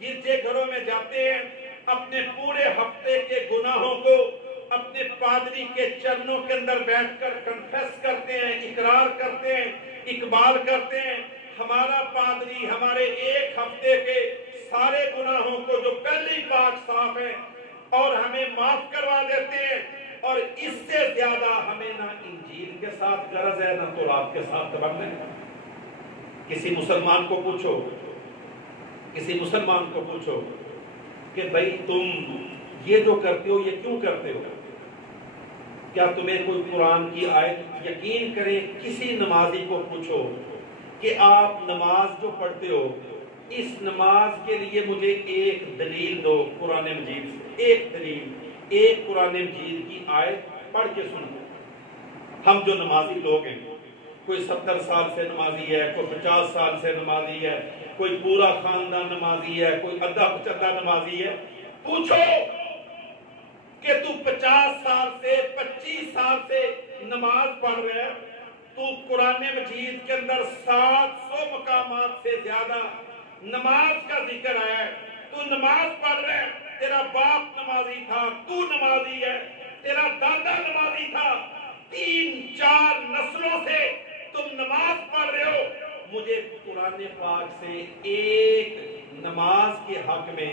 گرجے گھروں میں جاتے ہیں, اپنے پورے ہفتے کے گناہوں کو اپنے پادری کے چرنوں کے اندر بیٹھ کر کنفیس کرتے ہیں, اقرار کرتے ہیں, اقبال کرتے ہیں. ہمارا پادری ہمارے ایک ہفتے کے سارے گناہوں کو, جو پہلے ہی پاک صاف ہے, اور ہمیں معاف کروا دیتے ہیں. اور اس سے زیادہ ہمیں نہ انجیل کے ساتھ غرض ہے, نہ تورات کے ساتھ تبنہ ہے. کسی مسلمان کو پوچھو, کسی مسلمان کو پوچھو کہ بھئی تم یہ جو کرتے ہو یہ کیوں کرتے ہو, کیا تمہیں کوئی قرآن کی آیت, یقین کریں کسی نمازی کو پوچھو کہ آپ نماز جو پڑھتے ہو اس نماز کے لیے مجھے ایک دلیل دو قرآن مجید سے, ایک دلیل, ایک قرآن مجید کی آیت پڑھ کے سنو. ہم جو نمازی لوگ ہیں, کوئی 70 سال سے نمازی ہے, کوئی 50 سال سے نمازی ہے, کوئی پورا خاندان نمازی ہے, کوئی ادھا پچھتا نمازی ہے. پوچھو کہ تو 50 سال سے 25 سال سے نماز پڑھ رہے ہے, تو قرآن مجید کے اندر 700 مقامات سے زیادہ نماز کا ذکر ہے. تو نماز پڑھ رہے, تیرا باپ نمازی تھا, تو نمازی ہے, تیرا دادا نمازی تھا, 3-4 نسلوں سے تم نماز پڑھ رہے ہو. مجھے قرآن پاک سے ایک نماز کے حق میں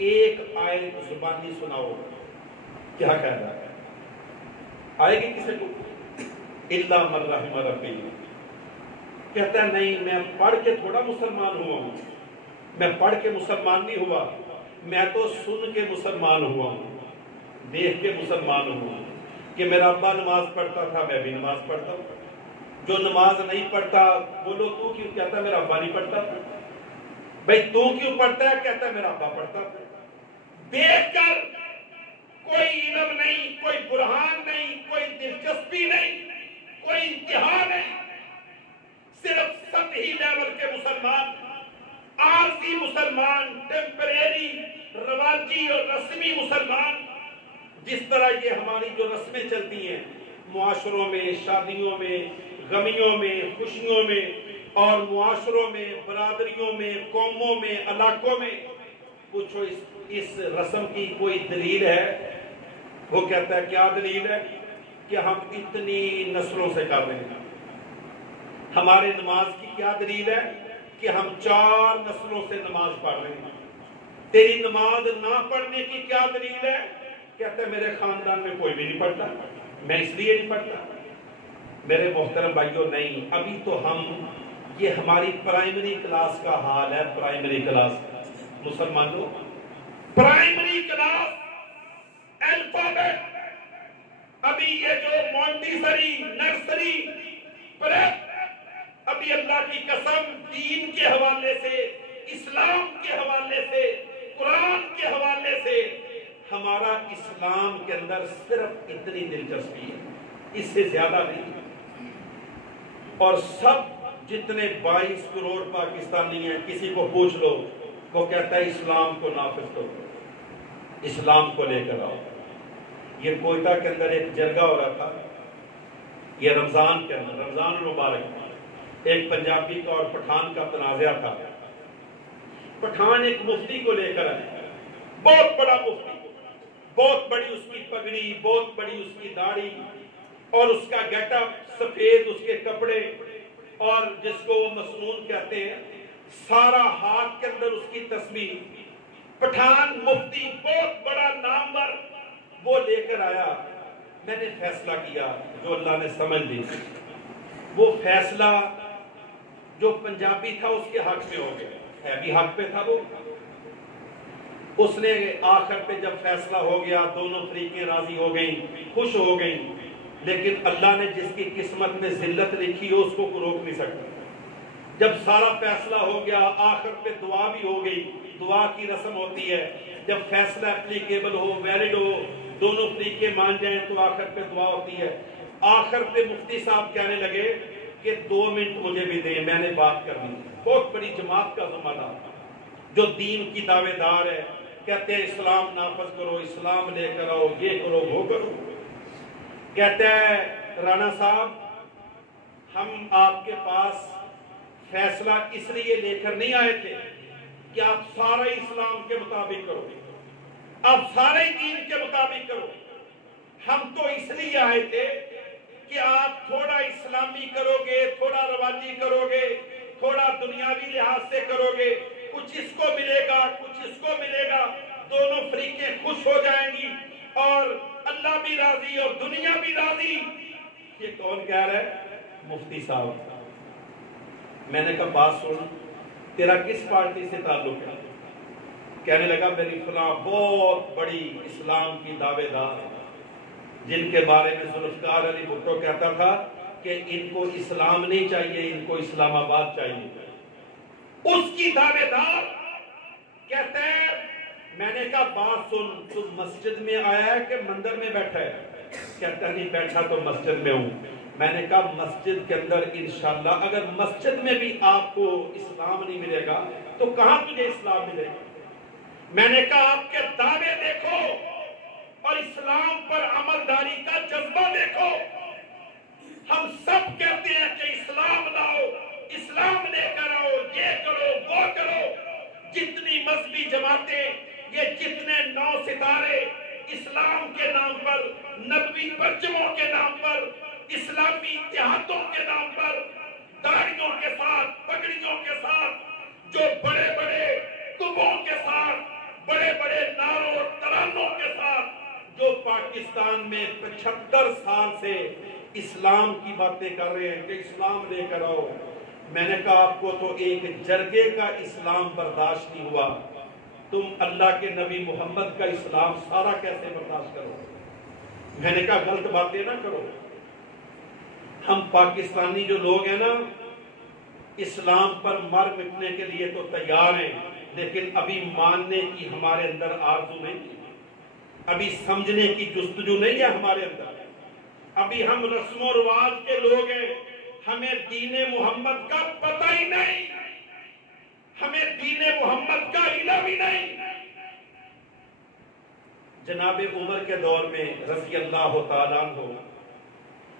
ایک آیت زبانی سناؤ. کیا کہہ رہا ہے, آئے گی کسی کو؟ الا من رحم ربی. کہتا ہے نہیں, میں پڑھ کے تھوڑا مسلمان ہوا ہوں, میں پڑھ کے مسلمان نہیں ہوا, میں تو سن کے مسلمان ہوا ہوں, دیکھ کے مسلمان ہوا ہوں. کہ میرا ابا نماز پڑھتا تھا, میں بھی نماز پڑھتا ہوں. جو نماز نہیں پڑھتا بولو تو کیوں, کہتا ہے میرا ابا نہیں پڑھتا. بھئی تو کیوں پڑھتا ہے, کہتا ہے میرا ابا پڑھتا. دیکھ کر کوئی علم نہیں, کوئی برہان نہیں, کوئی دلچسپی نہیں, کوئی انتہا نہیں, صرف سطحی لیول کے مسلمان, عارضی مسلمان, ٹیمپریری, رواجی اور رسمی مسلمان. جس طرح یہ ہماری جو رسمیں چلتی ہیں معاشروں میں, شادیوں میں, غمیوں میں, خوشیوں میں, اور معاشروں میں, برادریوں میں, قوموں میں, علاقوں میں, پوچھو اس رسم کی کوئی دلیل ہے؟ وہ کہتا ہے کیا دلیل ہے کہ ہم اتنی نسلوں سے کر رہے ہیں. ہمارے نماز کی کیا دلیل ہے کہ ہم 4 نسلوں سے نماز پڑھ رہے ہیں. تیری نماز نہ پڑھنے کی کیا دلیل ہے؟ کہتا ہے میرے خاندان میں کوئی بھی نہیں پڑھتا, میں اس لیے نہیں پڑھتا. میرے محترم بھائیوں, نہیں, ابھی تو ہم یہ ہماری پرائمری کلاس کا حال ہے. پرائمری کلاس مسلمانوں، پرائمری کلاس الفابیٹ. ابھی یہ جو مونٹیسری نرسری پریپ، ابھی اللہ کی قسم دین کے حوالے سے، اسلام کے حوالے سے، قرآن کے حوالے سے ہمارا اسلام کے اندر صرف اتنی دلچسپی ہے، اس سے زیادہ نہیں. اور سب جتنے 22 کروڑ پاکستانی ہیں، کسی کو پوچھ لو، وہ کہتا ہے اسلام کو نافذ کرو، اسلام کو لے کر آؤ. یہ کوئٹہ کے اندر ایک جرگہ ہو رہا تھا، یہ رمضان کے اندر، رمضان المبارک، ایک پنجابی کا اور پٹھان کا تنازعہ تھا. پٹھان ایک مفتی کو لے کر آئے، بہت بڑا مفتی، بہت بڑی اس کی پگڑی، بہت بڑی اس کی داڑھی، اور اس کا گیٹ اپ سفید، اس کے کپڑے، اور جس کو وہ مسنون کہتے ہیں، سارا ہاتھ کے اندر اس کی تسبیح. پٹھان مفتی بہت بڑا نامور وہ لے کر آیا. میں نے فیصلہ کیا جو اللہ نے سمجھ لی. وہ فیصلہ جو پنجابی تھا اس کے حق میں ہو گیا، ہے بھی حق پہ تھا. وہ اس نے آخر پہ جب فیصلہ ہو گیا، دونوں فریقیں راضی ہو گئیں، خوش ہو گئیں. لیکن اللہ نے جس کی قسمت میں ذلت لکھی ہو اس کو روک نہیں سکتا. جب سارا فیصلہ ہو گیا، آخر پہ دعا بھی ہو گئی. دعا کی رسم ہوتی ہے، جب فیصلہ اپلیکیبل ہو، ویلڈ ہو، دونوں فریقیں مان جائیں تو آخر پہ دعا ہوتی ہے. آخر پہ مفتی صاحب کہنے لگے کہ 2 منٹ مجھے بھی دیں، میں نے بات کرنی. بہت بڑی جماعت کا زمانہ جو دین کی دعوے دار ہے، کہتے ہیں اسلام نافذ کرو، اسلام لے کر آؤ، یہ کرو وہ کرو. کہتے ہیں رانا صاحب ہم آپ کے پاس فیصلہ اس لیے لے کر نہیں آئے تھے کہ آپ سارے اسلام کے مطابق کرو، آپ سارے دین کے مطابق کرو. ہم تو اس لیے آئے تھے کہ آپ تھوڑا اسلامی کرو گے، تھوڑا رواجی کرو گے، تھوڑا دنیاوی لحاظ سے کرو گے، کچھ اس کو ملے گا، کچھ اس کو ملے گا، دونوں فریقیں خوش ہو جائیں گی اور اللہ بھی راضی اور دنیا بھی راضی. یہ کون کہہ رہا ہے؟ مفتی صاحب. میں نے کہا بات سن، تیرا کس پارٹی سے تعلق ہے؟ کہنے لگا میری فلاں بہت بڑی اسلام کی دعوے دار جن کے بارے میں ذوالفقار علی بھٹو کہتا تھا کہ ان کو اسلام نہیں چاہیے، ان کو اسلام آباد چاہیے. اس کی دعوے دار کہتے ہیں. میں نے کہا بات سن، تو مسجد میں آیا ہے کہ مندر میں بیٹھا ہے؟ کہتا نہیں بیٹھا تو مسجد میں ہوں. میں نے کہا مسجد کے اندر انشاءاللہ اگر مسجد میں بھی آپ کو اسلام نہیں ملے گا تو کہاں تجھے اسلام ملے گا؟ میں نے کہا آپ کے دعوے دیکھو اور اسلام پر عمل داری کا جذبہ دیکھو. ہم سب کہتے ہیں کہ اسلام لاؤ، اسلام لے کر آؤ، یہ کرو وہ کرو. جتنی مذہبی جماعتیں، یہ جتنے 9 ستارے اسلام کے نام پر، نبوی پرچموں کے نام پر، اسلامی اتحادوں کے نام پر، داڑھیوں کے ساتھ، پگڑیوں کے ساتھ، جو بڑے بڑے کبوں کے ساتھ، بڑے بڑے نعروں اور ترانوں کے ساتھ، جو پاکستان میں 75 سال سے اسلام کی باتیں کر رہے ہیں کہ اسلام لے کر آؤ. میں نے کہا آپ کو تو ایک جرگے کا اسلام برداشت نہیں ہوا، تم اللہ کے نبی محمد کا اسلام سارا کیسے برداشت کرو؟ میں نے کہا غلط باتیں نہ کرو. ہم پاکستانی جو لوگ ہیں نا، اسلام پر مر مٹنے کے لیے تو تیار ہیں، لیکن ابھی ماننے کی ہمارے اندر آرزو نہیں، ابھی سمجھنے کی جستجو نہیں ہے ہمارے اندر. ابھی ہم رسم و رواج کے لوگ ہیں، ہمیں دین محمد کا پتہ ہی نہیں، ہمیں دین محمد کا علم ہی نہیں. جناب عمر کے دور میں رضی اللہ تعالیٰ عنہ،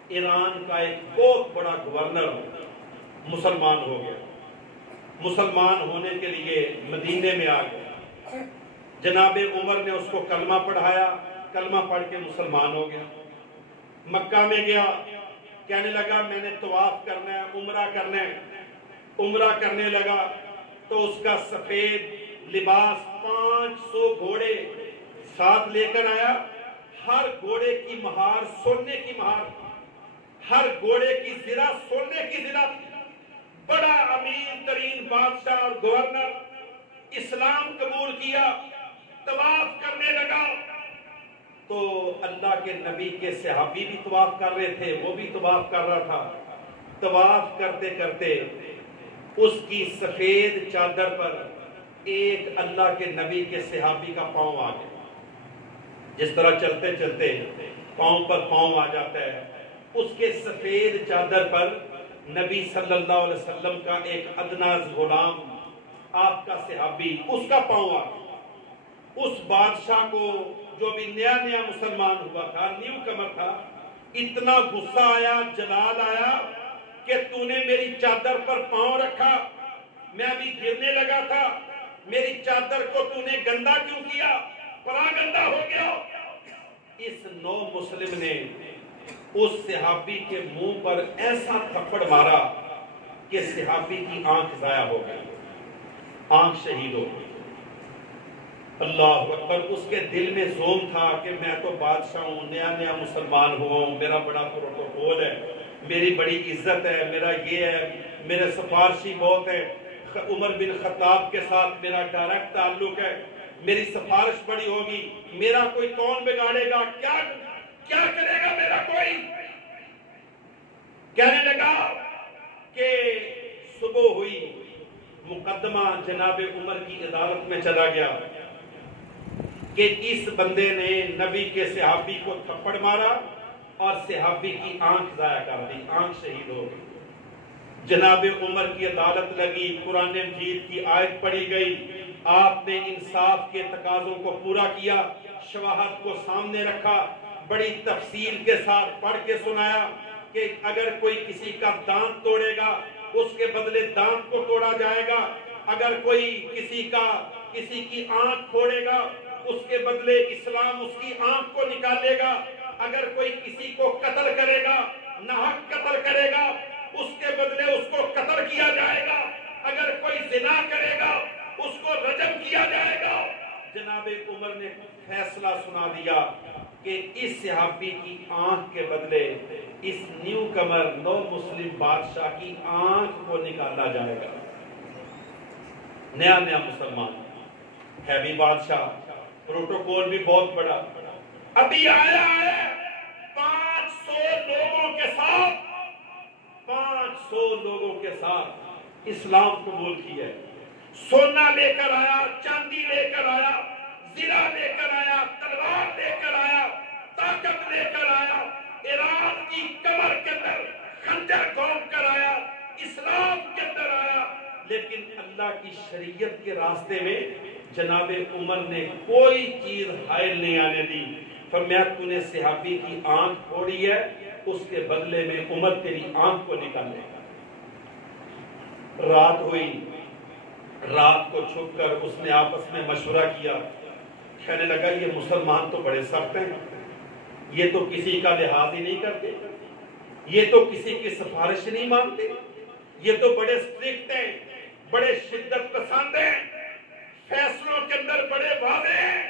ایران کا ایک بہت بڑا گورنر مسلمان ہو گیا. مسلمان ہونے کے لیے مدینے میں آ گیا. جناب عمر نے اس کو کلمہ پڑھایا، کلمہ پڑھ کے مسلمان ہو گیا. مکہ میں گیا، کہنے لگا میں نے طواف کرنا ہے، عمرہ کرنا ہے. عمرہ کرنے لگا تو اس کا سفید لباس 500 گھوڑے ساتھ لے کر آیا. ہر گھوڑے کی مہار سونے کی مہار، ہر گھوڑے کی زرہ سونے کی زرہ تھی. بڑا امیر ترین بادشاہ اور گورنر اسلام قبول کیا، طواف کرنے لگا تو اللہ کے نبی کے صحابی بھی طواف کر رہے تھے، وہ بھی طواف کر رہا تھا۔ طواف کرتے کرتے اس کی سفید چادر پر ایک اللہ کے نبی کے صحابی کا پاؤں آ گیا۔ جس طرح چلتے چلتے پاؤں پر پاؤں آ جاتا ہے، اس کے سفید چادر پر نبی صلی اللہ علیہ وسلم کا ایک ادنا غلام، آپ کا صحابی، اس کا پاؤں آ گیا۔ اس بادشاہ کو جو بھی نیا نیا مسلمان ہوا تھا، نیو کمر تھا، اتنا غصہ آیا، جلال آیا کہ تو نے میری چادر پر پاؤں رکھا، میں ابھی گرنے لگا تھا، میری چادر کو تو نے گندا کیوں کیا، پرا گندا ہو گیا۔ اس نو مسلم نے اس صحابی کے منہ پر ایسا تھپڑ مارا کہ صحابی کی آنکھ ضائع ہو گئی، آنکھ شہید ہو گئی۔ اللہ اکبر۔ اس کے دل میں زوم تھا کہ میں تو بادشاہ ہوں، نیا نیا مسلمان ہوا ہوں، میرا بڑا پروٹوکول ہے، میری بڑی عزت ہے، میرا یہ ہے، میرے سفارشی بہت ہے، عمر بن خطاب کے ساتھ میرا ڈائریکٹ تعلق ہے، میری سفارش بڑی ہوگی، میرا کوئی کون بگاڑے گا، کیا کرے گا میرا کوئی۔ کہنے لگا کہ صبح ہوئی، مقدمہ جناب عمر کی عدالت میں چلا گیا کہ اس بندے نے نبی کے صحابی کو تھپڑ مارا اور صحابی کی آنکھ ضائع کر دی، آنکھ شہید ہو گئی۔ جناب عمر کی عدالت لگی، قرآن مجید کی آیت پڑھی گئی، آپ نے انصاف کے تقاضوں کو پورا کیا، شواہد کو سامنے رکھا، بڑی تفصیل کے ساتھ پڑھ کے سنایا کہ اگر کوئی کسی کا دانت توڑے گا اس کے بدلے دانت کو توڑا جائے گا، اگر کوئی کسی کی آنکھ پھوڑے گا اس کے بدلے اسلام اس کی آنکھ کو نکالے گا، اگر کوئی کسی کو قتل کرے گا، ناحق قتل کرے گا، اس کے بدلے اس کو قتل کیا جائے گا، اگر کوئی زنا کرے گا اس کو رجم کیا جائے گا۔ جناب عمر نے فیصلہ سنا دیا کہ اس صحابی کی آنکھ کے بدلے اس نیو کمر نو مسلم بادشاہ کی آنکھ کو نکالا جائے گا۔ نیا نیا مسلمان ہے بھی بادشاہ، پروٹوکول بھی بہت بڑا، ابھی آیا ہے 500 لوگوں کے ساتھ، 500 لوگوں کے ساتھ اسلام قبول کیا ہے، سونا لے کر آیا، چاندی لے کر آیا، زرہ لے کر آیا، تلوار لے کر آیا، طاقت لے کر آیا، ایران کی کمر کے اندر خنجر گھونپ کر آیا، اسلام کے اندر آیا، لیکن اللہ کی شریعت کے راستے میں جناب عمر نے کوئی چیز حائل نہیں آنے دی۔ فرمایا تو نے صحابی کی آنکھ پھوڑی ہے، اس کے بدلے میں عمر تیری آنکھ کو نکالے گا۔ رات ہوئی، رات کو چھپ کر اس نے آپس میں مشورہ کیا، کہنے لگا یہ مسلمان تو بڑے سخت ہیں، یہ تو کسی کا لحاظ ہی نہیں کرتے، یہ تو کسی کی سفارش نہیں مانتے، یہ تو بڑے سٹرکٹ ہیں، بڑے شدت پسند ہیں، فیصلوں کے اندر بڑے واضح ہیں،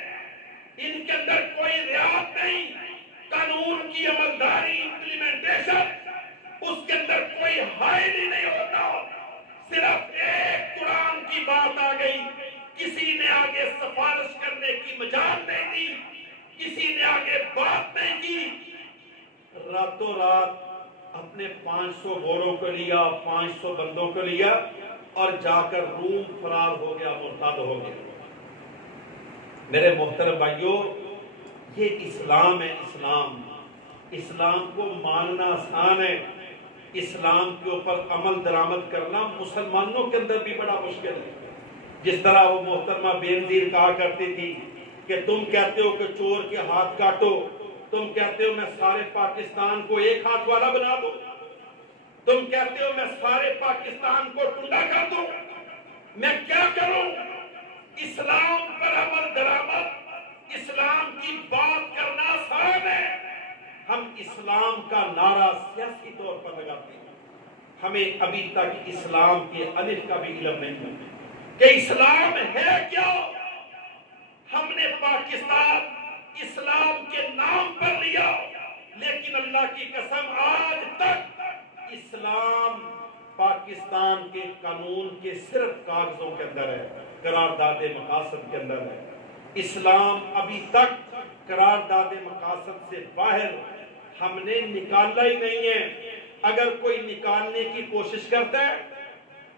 ان کے اندر کوئی رعایت نہیں، قانون کی عملداری، امپلیمنٹیشن، اس کے اندر کوئی حائل ہی نہیں ہوتا۔ صرف ایک قرآن کی بات آ گئی، کسی نے آگے سفارش کرنے کی مجال نہیں دی، کسی نے آگے بات نہیں کی۔ راتوں رات اپنے 500 گھوڑوں کو لیا، 500 بندوں کو لیا اور جا کر روم فرار ہو گیا، مرتد ہو گیا۔ میرے محترم بھائیوں، یہ اسلام ہے، اسلام کو ماننا آسان ہے، اسلام کے اوپر عمل درآمد کرنا مسلمانوں کے اندر بھی بڑا مشکل ہے۔ جس طرح وہ محترمہ بینظیر کہا کرتی تھی کہ تم کہتے ہو کہ چور کے ہاتھ کاٹو، تم کہتے ہو میں سارے پاکستان کو ایک ہاتھ والا بنا دوں، تم کہتے ہو میں سارے پاکستان کو ٹنڈا کر دوں، میں کیا کروں؟ اسلام پر عمل درآمد، اسلام کی بات کرنا آسان ہے۔ ہم اسلام کا نعرہ سیاسی طور پر لگاتے ہیں، ہمیں ابھی تک اسلام کے الف کا بھی علم نہیں ہے کہ اسلام ہے کیا۔ ہم نے پاکستان اسلام کے نام پر لیا، لیکن اللہ کی قسم آج تک اسلام پاکستان کے قانون کے صرف کاغذوں کے اندر ہے، قرارداد مقاصد کے اندر ہے۔ اسلام ابھی تک قرارداد مقاصد سے باہر ہم نے نکالا ہی نہیں ہے۔ اگر کوئی نکالنے کی کوشش کرتا ہے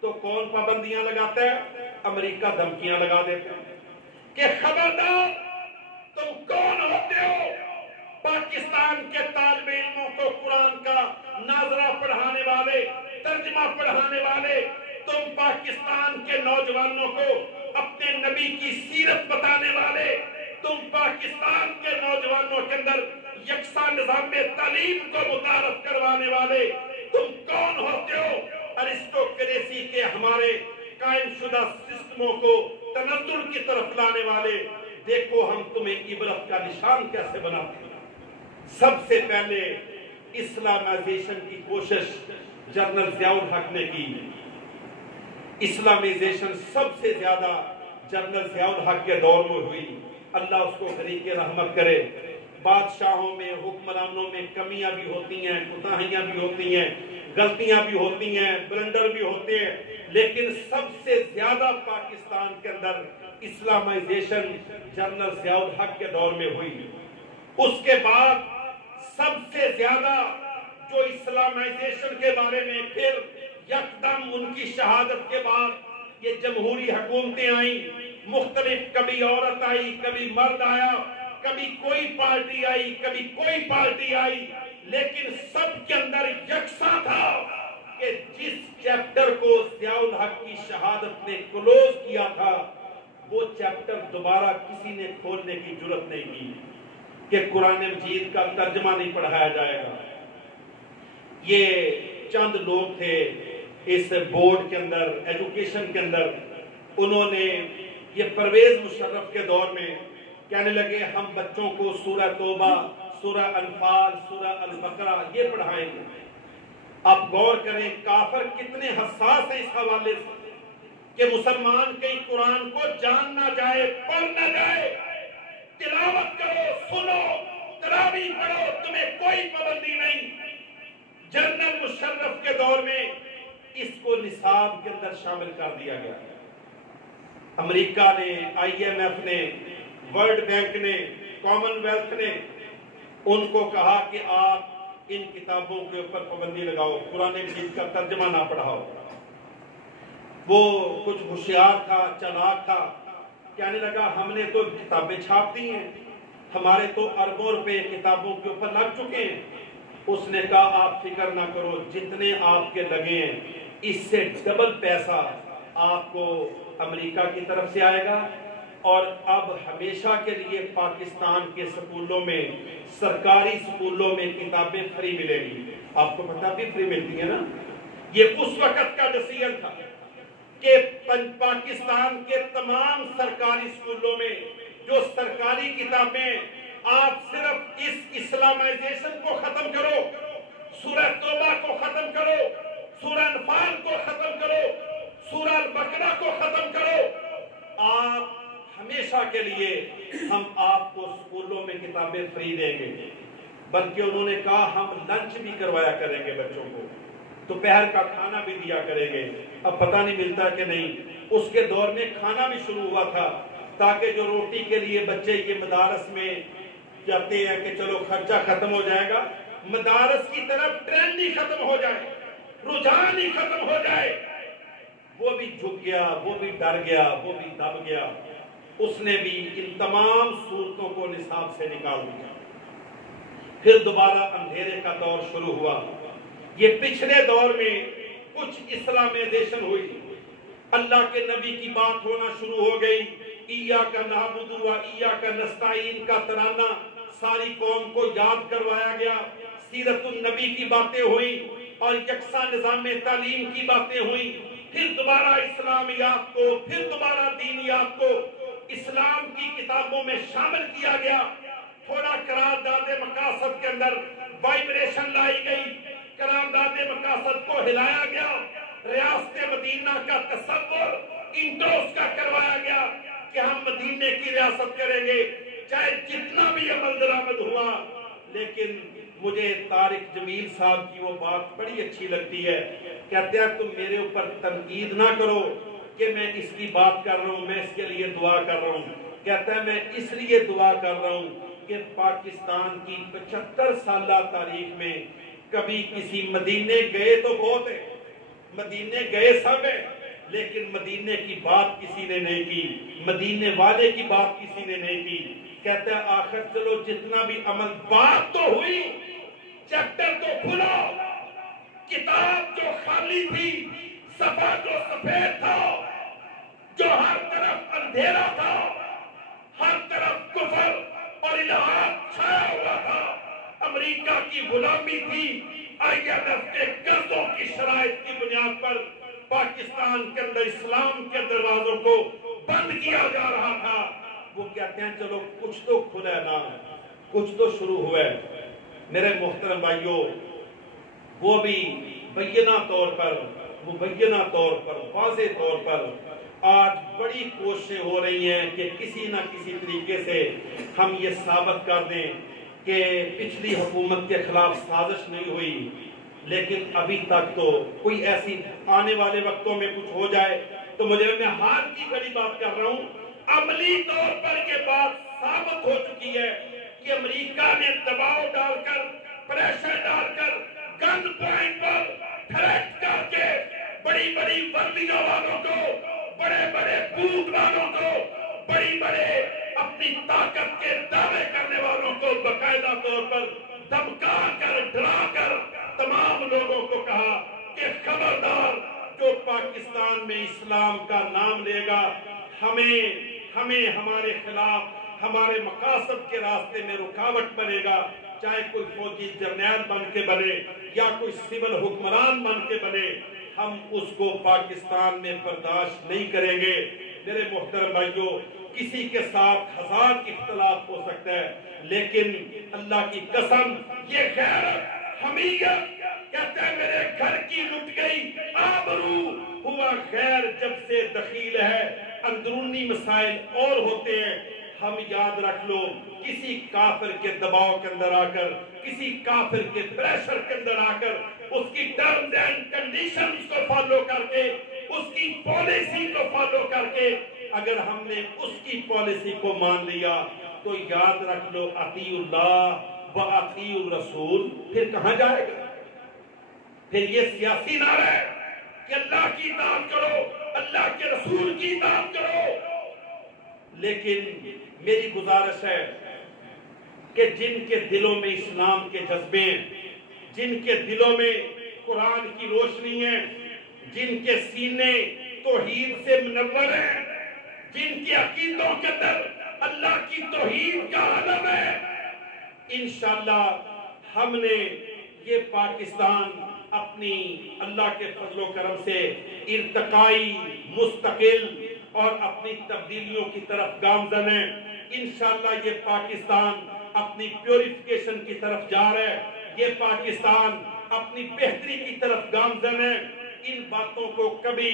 تو کون پابندیاں لگاتا ہے؟ امریکہ دھمکیاں لگا دیتے ہیں کہ خبردار، تم کون ہوتے ہو پاکستان کے طالب علموں کو قرآن کا ناظرہ پڑھانے والے، ترجمہ پڑھانے والے، تم پاکستان کے نوجوانوں کو اپنے نبی کی سیرت بتانے والے، تم پاکستان کے نوجوانوں کے اندر یکساں نظام تعلیم کو متعارف کروانے والے تم کون ہوتے ہو؟ ارسٹوکریسی کے ہمارے قائم شدہ سسٹموں کو تنزل کی طرف لانے والے، دیکھو ہم تمہیں عبرت کا نشان کیسے بناتے ہیں۔ سب سے پہلے اسلامائزیشن کی کوشش جنرل ضیاء الحق نے کی۔ اسلامائزیشن سب سے زیادہ جنرل ضیاء الحق کے دور میں ہوئی، اللہ اس کو غریق رحمت کرے۔ بادشاہوں میں، حکمرانوں میں کمیاں بھی ہوتی ہیں، کوتاہیاں بھی ہوتی ہیں، غلطیاں بھی ہوتی ہیں، بلنڈر بھی ہوتے ہیں، لیکن سب سے زیادہ پاکستان کے اندر اسلامائزیشن جنرل ضیاء الحق کے دور میں ہوئی۔ اس کے بعد سب سے زیادہ جو اسلامائزیشن کے بارے میں پھر یکدم ان کی شہادت کے بعد یہ جمہوری حکومتیں آئیں، مختلف، کبھی عورت آئی، کبھی مرد آیا، کبھی کوئی پارٹی آئی، کبھی کوئی پارٹی آئی، لیکن سب کے اندر یکساں تھا کہ جس چیپٹر کو ضیاء الحق کی شہادت نے کلوز کیا تھا وہ چیپٹر دوبارہ کسی نے کھولنے کی جرت نہیں کی کہ قرآن مجید کا ترجمہ نہیں پڑھایا جائے گا۔ یہ چند لوگ تھے اس بورڈ کے اندر، ایجوکیشن کے اندر، انہوں نے یہ پرویز مشرف کے دور میں کہنے لگے ہم بچوں کو سورہ توبہ، سورہ انفال، سورہ البقرہ یہ پڑھائیں گے۔ اب غور کریں کافر کتنے حساس ہیں اس حوالے سے کہ مسلمان کہیں قرآن کو جان نہ جائے، پڑھ نہ جائے، تلاوت کرو، سنو، تراویح پڑھو، تمہیں کوئی پابندی نہیں۔ جنرل مشرف کے دور میں اس کو نصاب کے اندر شامل کر دیا گیا۔ امریکہ نے، آئی ایم ایف نے، ورلڈ بینک نے، کامن ویلتھ نے ان کو کہا کہ آپ ان کتابوں کے اوپر پابندی لگاؤ، قرآن مجید کا ترجمہ نہ پڑھاؤ۔ وہ کچھ ہوشیار تھا، چالاک تھا، کہنے لگا ہم نے تو کتابیں چھاپ دی ہیں، ہمارے تو اربوں روپے کتابوں کے اوپر لگ چکے ہیں۔ اس نے کہا آپ فکر نہ کرو، جتنے آپ کے لگے ہیں اس سے ڈبل پیسہ آپ کو امریکہ کی طرف سے آئے گا، اور اب ہمیشہ کے لیے پاکستان کے سکولوں میں، سرکاری سکولوں میں کتابیں فری ملیں گی۔ آپ کو پتہ بھی فری ملتی ہے نا؟ یہ اس وقت کا ڈیسیژن تھا کہ پاکستان کے تمام سرکاری سکولوں میں جو سرکاری کتابیں، آپ صرف اس اسلامائزیشن کو ختم کرو، سورہ توبہ کو ختم کرو، سورہ انفال کو ختم کرو، سورہ البقرہ کو ختم کرو، آپ ہمیشہ کے لیے ہم آپ کو سکولوں میں کتابیں فری دیں گے۔ بلکہ انہوں نے کہا ہم لنچ بھی کروایا کریں گے بچوں کو، دوپہر کا کھانا بھی دیا کریں گے۔ اب پتہ نہیں ملتا کہ نہیں، اس کے دور میں کھانا بھی شروع ہوا تھا تاکہ جو روٹی کے لیے بچے یہ مدارس میں جاتے ہیں کہ چلو خرچہ ختم ہو جائے گا، مدارس کی طرف ٹرینڈ ہی ختم ہو جائے، رجحان ہی ختم ہو جائے۔ وہ بھی جھک گیا، وہ بھی ڈر گیا، وہ بھی دب گیا، اس نے بھی ان تمام صورتوں کو نصاب سے نکال دیا۔ پھر دوبارہ اندھیرے کا دور شروع ہوا۔ یہ پچھلے دور میں کچھ اسلامائزیشن ہوئی، اللہ کے نبی کی بات ہونا شروع ہو گئی، ایاک نعبد و ایاک نستعین کا ترانہ ساری قوم کو یاد کروایا گیا، سیرت النبی کی باتیں ہوئیں اور یکساں نظام تعلیم کی باتیں ہوئیں۔ پھر دوبارہ اسلامیات کو، پھر دوبارہ دینیات کو اسلام کی کتابوں میں شامل کیا گیا۔ تھوڑا قرارداد مقاصد کے اندر وائبریشن لائی گئی، قرارداد مقاصد کو ہلایا گیا، ریاست مدینہ کا تصور انٹروس کا کروایا گیا کہ ہم مدینے کی ریاست کریں گے، چاہے جتنا بھی عمل درآمد ہوا، لیکن مجھے طارق جمیل صاحب کی وہ بات بڑی اچھی لگتی ہے، کہتے ہیں تم میرے اوپر تنقید نہ کرو کہ میں اس کی بات کر رہا ہوں، میں اس کے لیے دعا کر رہا ہوں. کہتا ہے میں اس لیے دعا کر رہا ہوں کہ پاکستان کی 75 سالہ تاریخ میں کبھی کسی مدینے گئے تو بہت ہے، مدینے گئے سب ہیں، لیکن مدینے کی بات کسی نے نہیں کی، مدینے والے کی بات کسی نے نہیں کی. کہتا ہے آخر چلو جتنا بھی عمل، بات تو ہوئی، چیپٹر تو کھلا، کتاب جو خالی تھی، صفحہ جو سفید تھا، جو ہر طرف اندھیرا تھا، ہر طرف کفر اور الہات چھایا ہوا تھا، امریکہ کی غلامی تھی، IMF کے قرضوں کی شرائط کی بنیاد پر پاکستان کے اندر اسلام کے دروازوں کو بند کیا جا رہا تھا. وہ کہتے ہیں چلو کچھ تو کھلا نا، کچھ تو شروع ہوا ہے. میرے محترم بھائیوں، وہ بھی مبینہ طور پر واضح طور پر آج بڑی کوششیں ہو رہی ہیں کہ کسی نہ کسی طریقے سے ہم یہ ثابت کر دیں کہ پچھلی حکومت کے خلاف سازش نہیں ہوئی، لیکن ابھی تک تو کوئی ایسی آنے والے وقتوں میں کچھ ہو جائے تو میں حال کی بڑی بات کر رہا ہوں، عملی طور پر یہ بات ثابت ہو چکی ہے کہ امریکہ نے دباؤ ڈال کر، پریشر ڈال کر، گن پوائنٹ پر تھریٹ کر کے بڑی بڑی وردیوں والوں کو، بڑے بڑے بوٹ والوں کو، بڑی بڑے اپنی طاقت کے دعوے کرنے والوں کو باقاعدہ طور پر دھمکا کر، ڈرا کر تمام لوگوں کو کہا کہ خبردار جو پاکستان میں اسلام کا نام لے گا، ہمیں ہمارے خلاف، ہمارے مقاصد کے راستے میں رکاوٹ بنے گا، چاہے کوئی فوجی جرنیل بن کے بنے یا کوئی سول حکمران بن کے بنے، ہم اس کو پاکستان میں برداشت نہیں کریں گے. میرے محترم بھائیوں، کسی کے ساتھ ہزار اختلاف ہو سکتا ہے، لیکن اللہ کی قسم یہ غیرت، حمیت، کہتا ہے میرے گھر کی لٹ گئی آبرو، ہوا خیر جب سے دخیل ہے، اندرونی مسائل اور ہوتے ہیں. ہم یاد رکھ لو، کسی کافر کے دباؤ کے اندر آ کر، کسی کافر کے پریشر کے اندر آ کر، اس کی ٹرمز اینڈ کنڈیشنز کو فالو کر کے، اس کی پالیسی کو فالو کر کے اگر ہم نے اس کی پالیسی کو مان لیا تو یاد رکھ لو اطیع اللہ و اطیع الرسول پھر کہاں جائے گا؟ پھر یہ سیاسی نعرہ ہے کہ اللہ کی اطاعت کرو، اللہ کے رسول کی اطاعت کرو. لیکن میری گزارش ہے کہ جن کے دلوں میں اسلام کے جذبے ہیں، جن کے دلوں میں قرآن کی روشنی ہے، جن کے سینے توحید سے منور ہیں، جن کے عقیدوں کے اندر اللہ کی توحید کا عالم ہے، انشاءاللہ ہم نے یہ پاکستان اپنی اللہ کے فضل و کرم سے ارتقائی، مستقل اور اپنی تبدیلیوں کی طرف گامزن ہے. انشاءاللہ یہ پاکستان اپنی پیوریفیکیشن کی طرف جا رہا ہے، یہ پاکستان اپنی بہتری کی طرف گامزن ہے. ان باتوں کو کبھی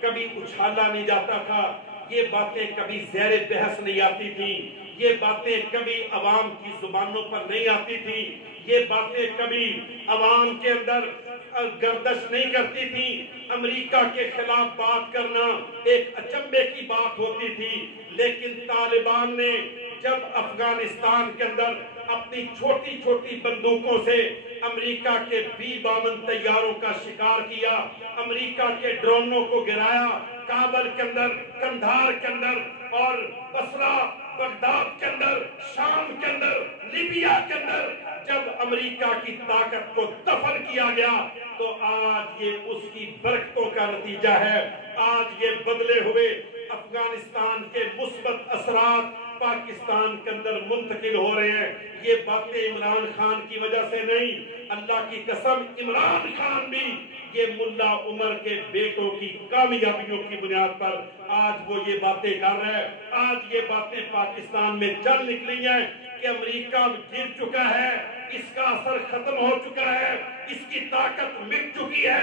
اچھالا نہیں جاتا تھا، یہ باتیں کبھی زیر بحث نہیں آتی تھی، یہ باتیں کبھی عوام کی زبانوں پر نہیں آتی تھی، یہ باتیں کبھی عوام کے اندر گردش نہیں کرتی تھی. امریکہ کے خلاف بات کرنا ایک اچنبے کی بات ہوتی تھی، لیکن طالبان نے جب افغانستان کے اندر اپنی چھوٹی چھوٹی بندوقوں سے امریکہ کے B-52 طیاروں کا شکار کیا، امریکہ کے ڈرونوں کو گرایا، کابل کے اندر، کندھار کے اندر اور بصرہ، بغداد کے اندر، شام کے اندر، لیبیا کے اندر جب امریکہ کی طاقت کو دفن کیا گیا تو آج یہ اس کی برکتوں کا نتیجہ ہے. آج یہ بدلے ہوئے افغانستان کے مثبت اثرات پاکستان کے اندر منتقل ہو رہے ہیں. یہ باتیں عمران خان کی وجہ سے نہیں، اللہ کی قسم عمران خان بھی یہ ملا عمر کے بیٹوں کی کامیابیوں کی بنیاد پر آج وہ یہ باتیں کر رہے ہیں. آج یہ باتیں پاکستان میں چل نکلی ہیں کہ امریکہ گر چکا ہے، اس کا اثر ختم ہو چکا ہے، اس کی طاقت مٹ چکی ہے،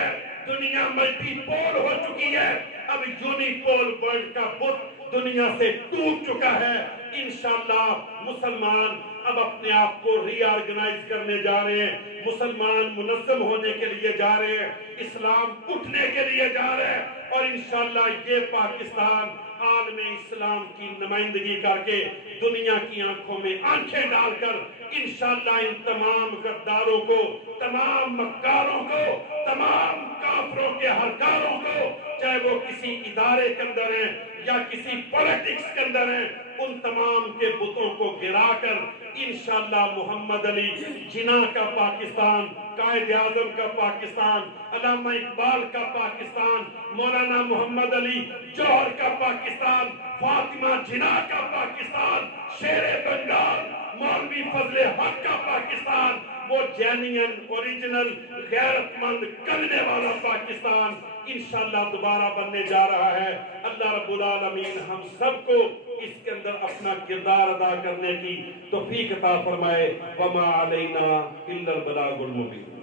دنیا ملٹی پول ہو چکی ہے، اب یونی پول ورلڈ کا بت دنیا سے ٹوٹ چکا ہے. انشاءاللہ مسلمان اب اپنے آپ کو ری آرگنائز کرنے جا رہے ہیں، مسلمان منظم ہونے کے لیے جا رہے ہیں، اسلام اٹھنے کے لیے جا رہے ہیں، اور انشاءاللہ یہ پاکستان عالم اسلام کی نمائندگی کر کے دنیا کی آنکھوں میں آنکھیں ڈال کر انشاءاللہ ان تمام غداروں کو، تمام مکاروں کو، تمام کافروں کے ہرکاروں کو، چاہے وہ کسی ادارے کے اندر ہیں یا کسی پولیٹکس کے اندر ہیں، ان تمام کے بتوں کو گرا کر انشاءاللہ محمد علی جناح کا پاکستان، قائد اعظم کا پاکستان، علامہ اقبال کا پاکستان، مولانا محمد علی جوہر کا پاکستان، فاطمہ جناح کا پاکستان، شیر بنگال مولوی فضل حق کا پاکستان، وہ جینین اوریجنل غیرت مند کلمے والا پاکستان انشاءاللہ دوبارہ بننے جا رہا ہے۔ اللہ رب العالمین ہم سب کو اس کے اندر اپنا کردار ادا کرنے کی توفیق عطا فرمائے۔ وما علینا الا البلاغ المبین۔